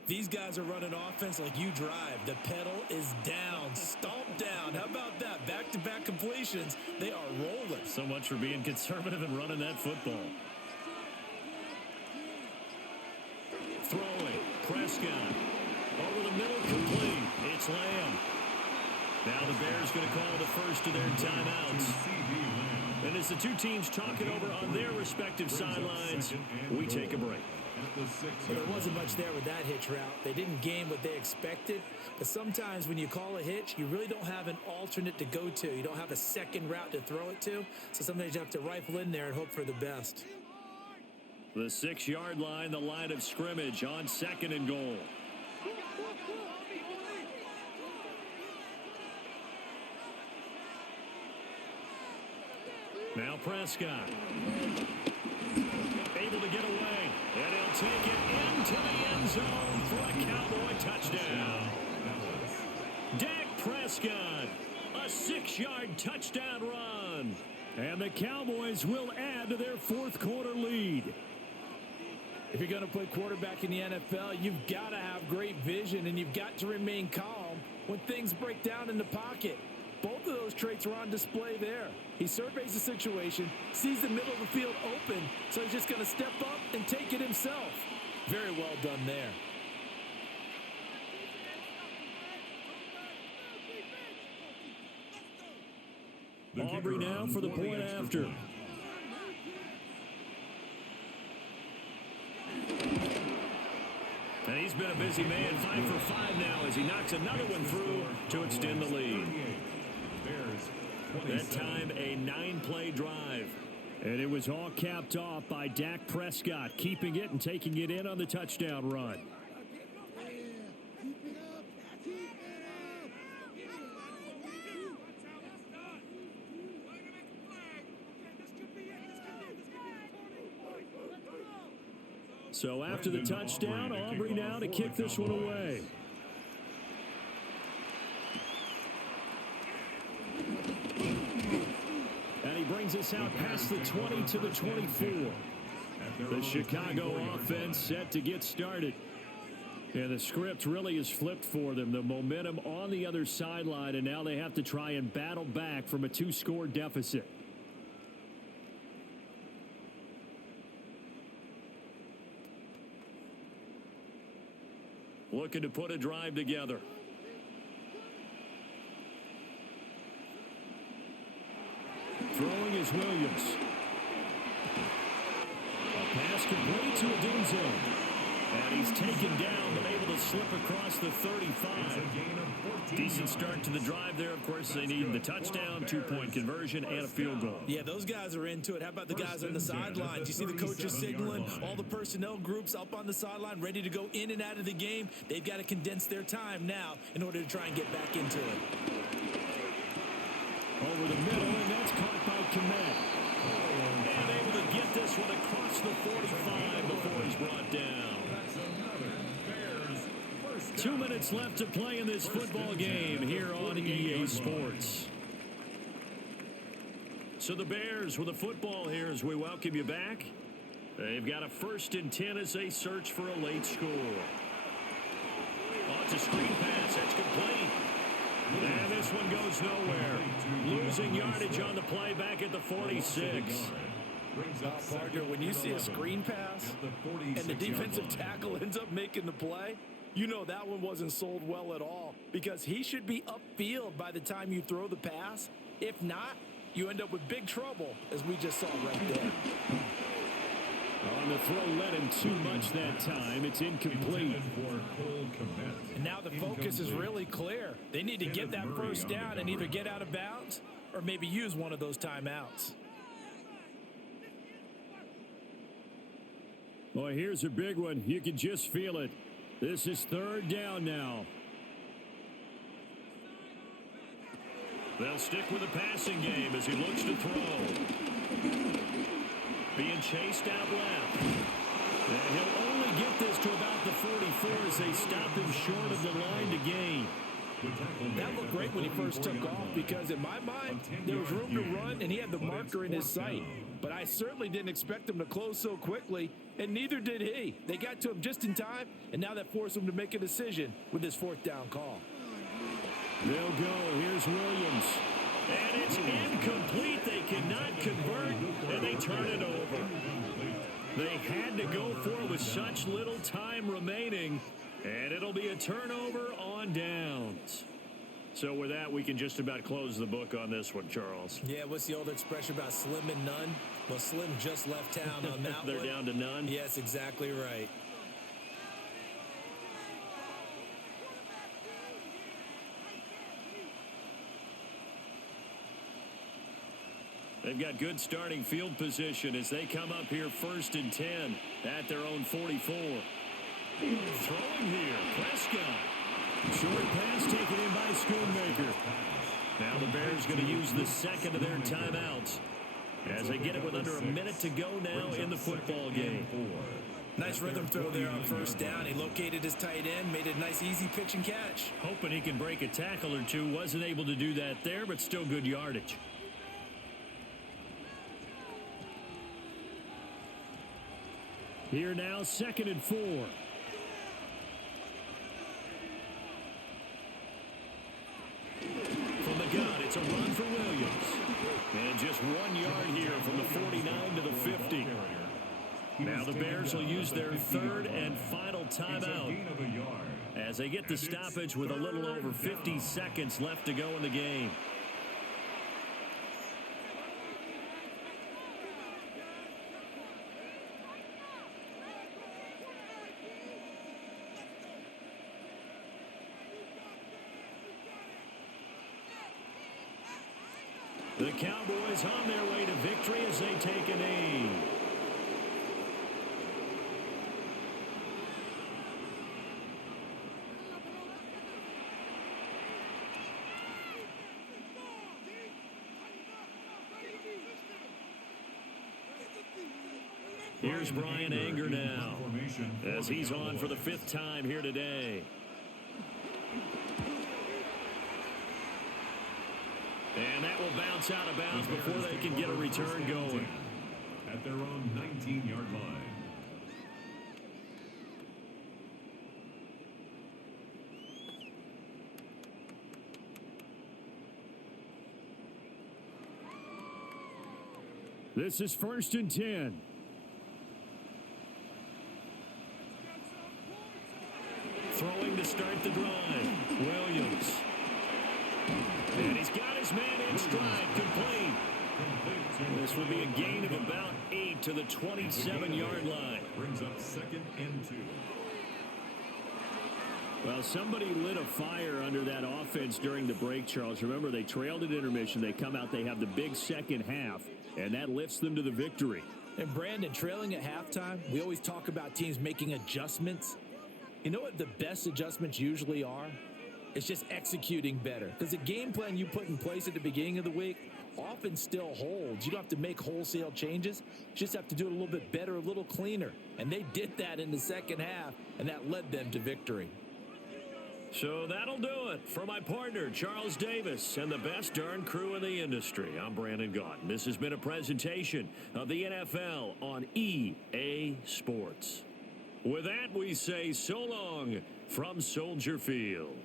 These guys are running offense like you drive. The pedal is down, stomp down. How about that? Back-to-back completions. They are rolling. So much for being conservative and running that football. Throwing. Prescott. Over the middle, complete. It's Lamb. Now the Bears going to call the first of their timeouts. And as the two teams talk it over on their respective sidelines, we take a break. Well, there wasn't much there with that hitch route. They didn't gain what they expected. But sometimes when you call a hitch, you really don't have an alternate to go to. You don't have a second route to throw it to. So sometimes you have to rifle in there and hope for the best. The 6-yard line, the line of scrimmage on 2nd and goal. Now Prescott. Able to get away. And he'll take it into the end zone for a Cowboy touchdown. Dak Prescott, a 6-yard touchdown run. And the Cowboys will add to their 4th quarter lead. If you're going to play quarterback in the NFL, you've got to have great vision, and you've got to remain calm when things break down in the pocket. Both of those traits are on display there. He surveys the situation, sees the middle of the field open, so he's just going to step up and take it himself. Very well done there. Aubrey now for the point after. And he's been a busy man, 5 for 5 now as he knocks another one through to extend the lead. That time a 9-play drive. And it was all capped off by Dak Prescott, keeping it and taking it in on the touchdown run. So after the touchdown, Aubrey now to kick this one away. And he brings us out past the 20 to the 24. The Chicago offense set to get started. And the script really is flipped for them. The momentum on the other sideline, and now they have to try and battle back from a 2-score deficit. Looking to put a drive together. Throwing is Williams. A pass complete to Adunzo. And he's taken down, but able to slip across the 35. Decent start to the drive there. Of course, they need the touchdown, 2-point conversion, and a field goal. Yeah, those guys are into it. How about the guys on the sidelines? You see the coaches signaling, all the personnel groups up on the sideline, ready to go in and out of the game. They've got to condense their time now in order to try and get back into it. Over the middle, and that's caught by Komet. And able to get this one across the 45 before he's brought down. 2 minutes left to play in this football game here on EA Sports. So the Bears with the football here as we welcome you back. They've got a 1st and 10 as they search for a late score. Oh, it's a screen pass. That's complete. And this one goes nowhere. Losing yardage on the play back at the 46. Partner, when you see a screen pass and the defensive tackle ends up making the play, You know that one wasn't sold well at all because he should be upfield by the time you throw the pass. If not, you end up with big trouble, as we just saw right there. On the throw, led him too much that time. It's incomplete. And now the focus is really clear. They need to get that first down and either get out of bounds or maybe use one of those timeouts. Well, here's a big one. You can just feel it. This is third down now. They'll stick with the passing game as he looks to throw. Being chased out left. And he'll only get this to about the 44 as they stop him short of the line to gain. That looked great when he first took off because in my mind, there was room to run and he had the marker in his sight. But I certainly didn't expect him to close so quickly, and neither did he. They got to him just in time, and now that forced him to make a decision with his fourth down call. They'll go. Here's Williams. And it's incomplete. They cannot convert, and they turn it over. They had to go for it with such little time remaining, and it'll be a turnover on downs. So with that, we can just about close the book on this one, Charles. Yeah, what's the old expression about slim and none? Well, Slim just left town on that They're one. down to none? Yes, exactly right. They've got good starting field position as they come up here 1st and 10 at their own 44. Throwing here, Prescott. Short pass taken in by Schoonmaker. Now the Bears going to use the second of their timeouts as they get it with under a minute to go now in the football game. Nice rhythm throw there on first down. He located his tight end, made a nice easy pitch and catch. Hoping he can break a tackle or two. Wasn't able to do that there, but still good yardage. Here now, 2nd and 4. From the gun, it's a run for Williams. And just 1 yard here from the 49 to the 50. Now the Bears will use their third and final timeout as they get the stoppage with a little over 50 seconds left to go in the game. The Cowboys on their way to victory as they take a knee. Here's Brian Anger now as he's on for the 5th time here today. And that will bounce out of bounds before they can get a return going. At their own 19-yard line. This is 1st and 10. Throwing to start the drive. Williams. And he's got his man in stride, complete. This will be a gain of about 8 to the 27-yard line. Brings up 2nd and 2. Well, somebody lit a fire under that offense during the break, Charles. Remember, they trailed at intermission. They come out, they have the big second half, and that lifts them to the victory. And Brandon, trailing at halftime, we always talk about teams making adjustments. You know what the best adjustments usually are? It's just executing better. Because the game plan you put in place at the beginning of the week often still holds. You don't have to make wholesale changes. You just have to do it a little bit better, a little cleaner. And they did that in the second half, and that led them to victory. So that'll do it for my partner, Charles Davis, and the best darn crew in the industry. I'm Brandon Gaudin. This has been a presentation of the NFL on EA Sports. With that, we say so long from Soldier Field.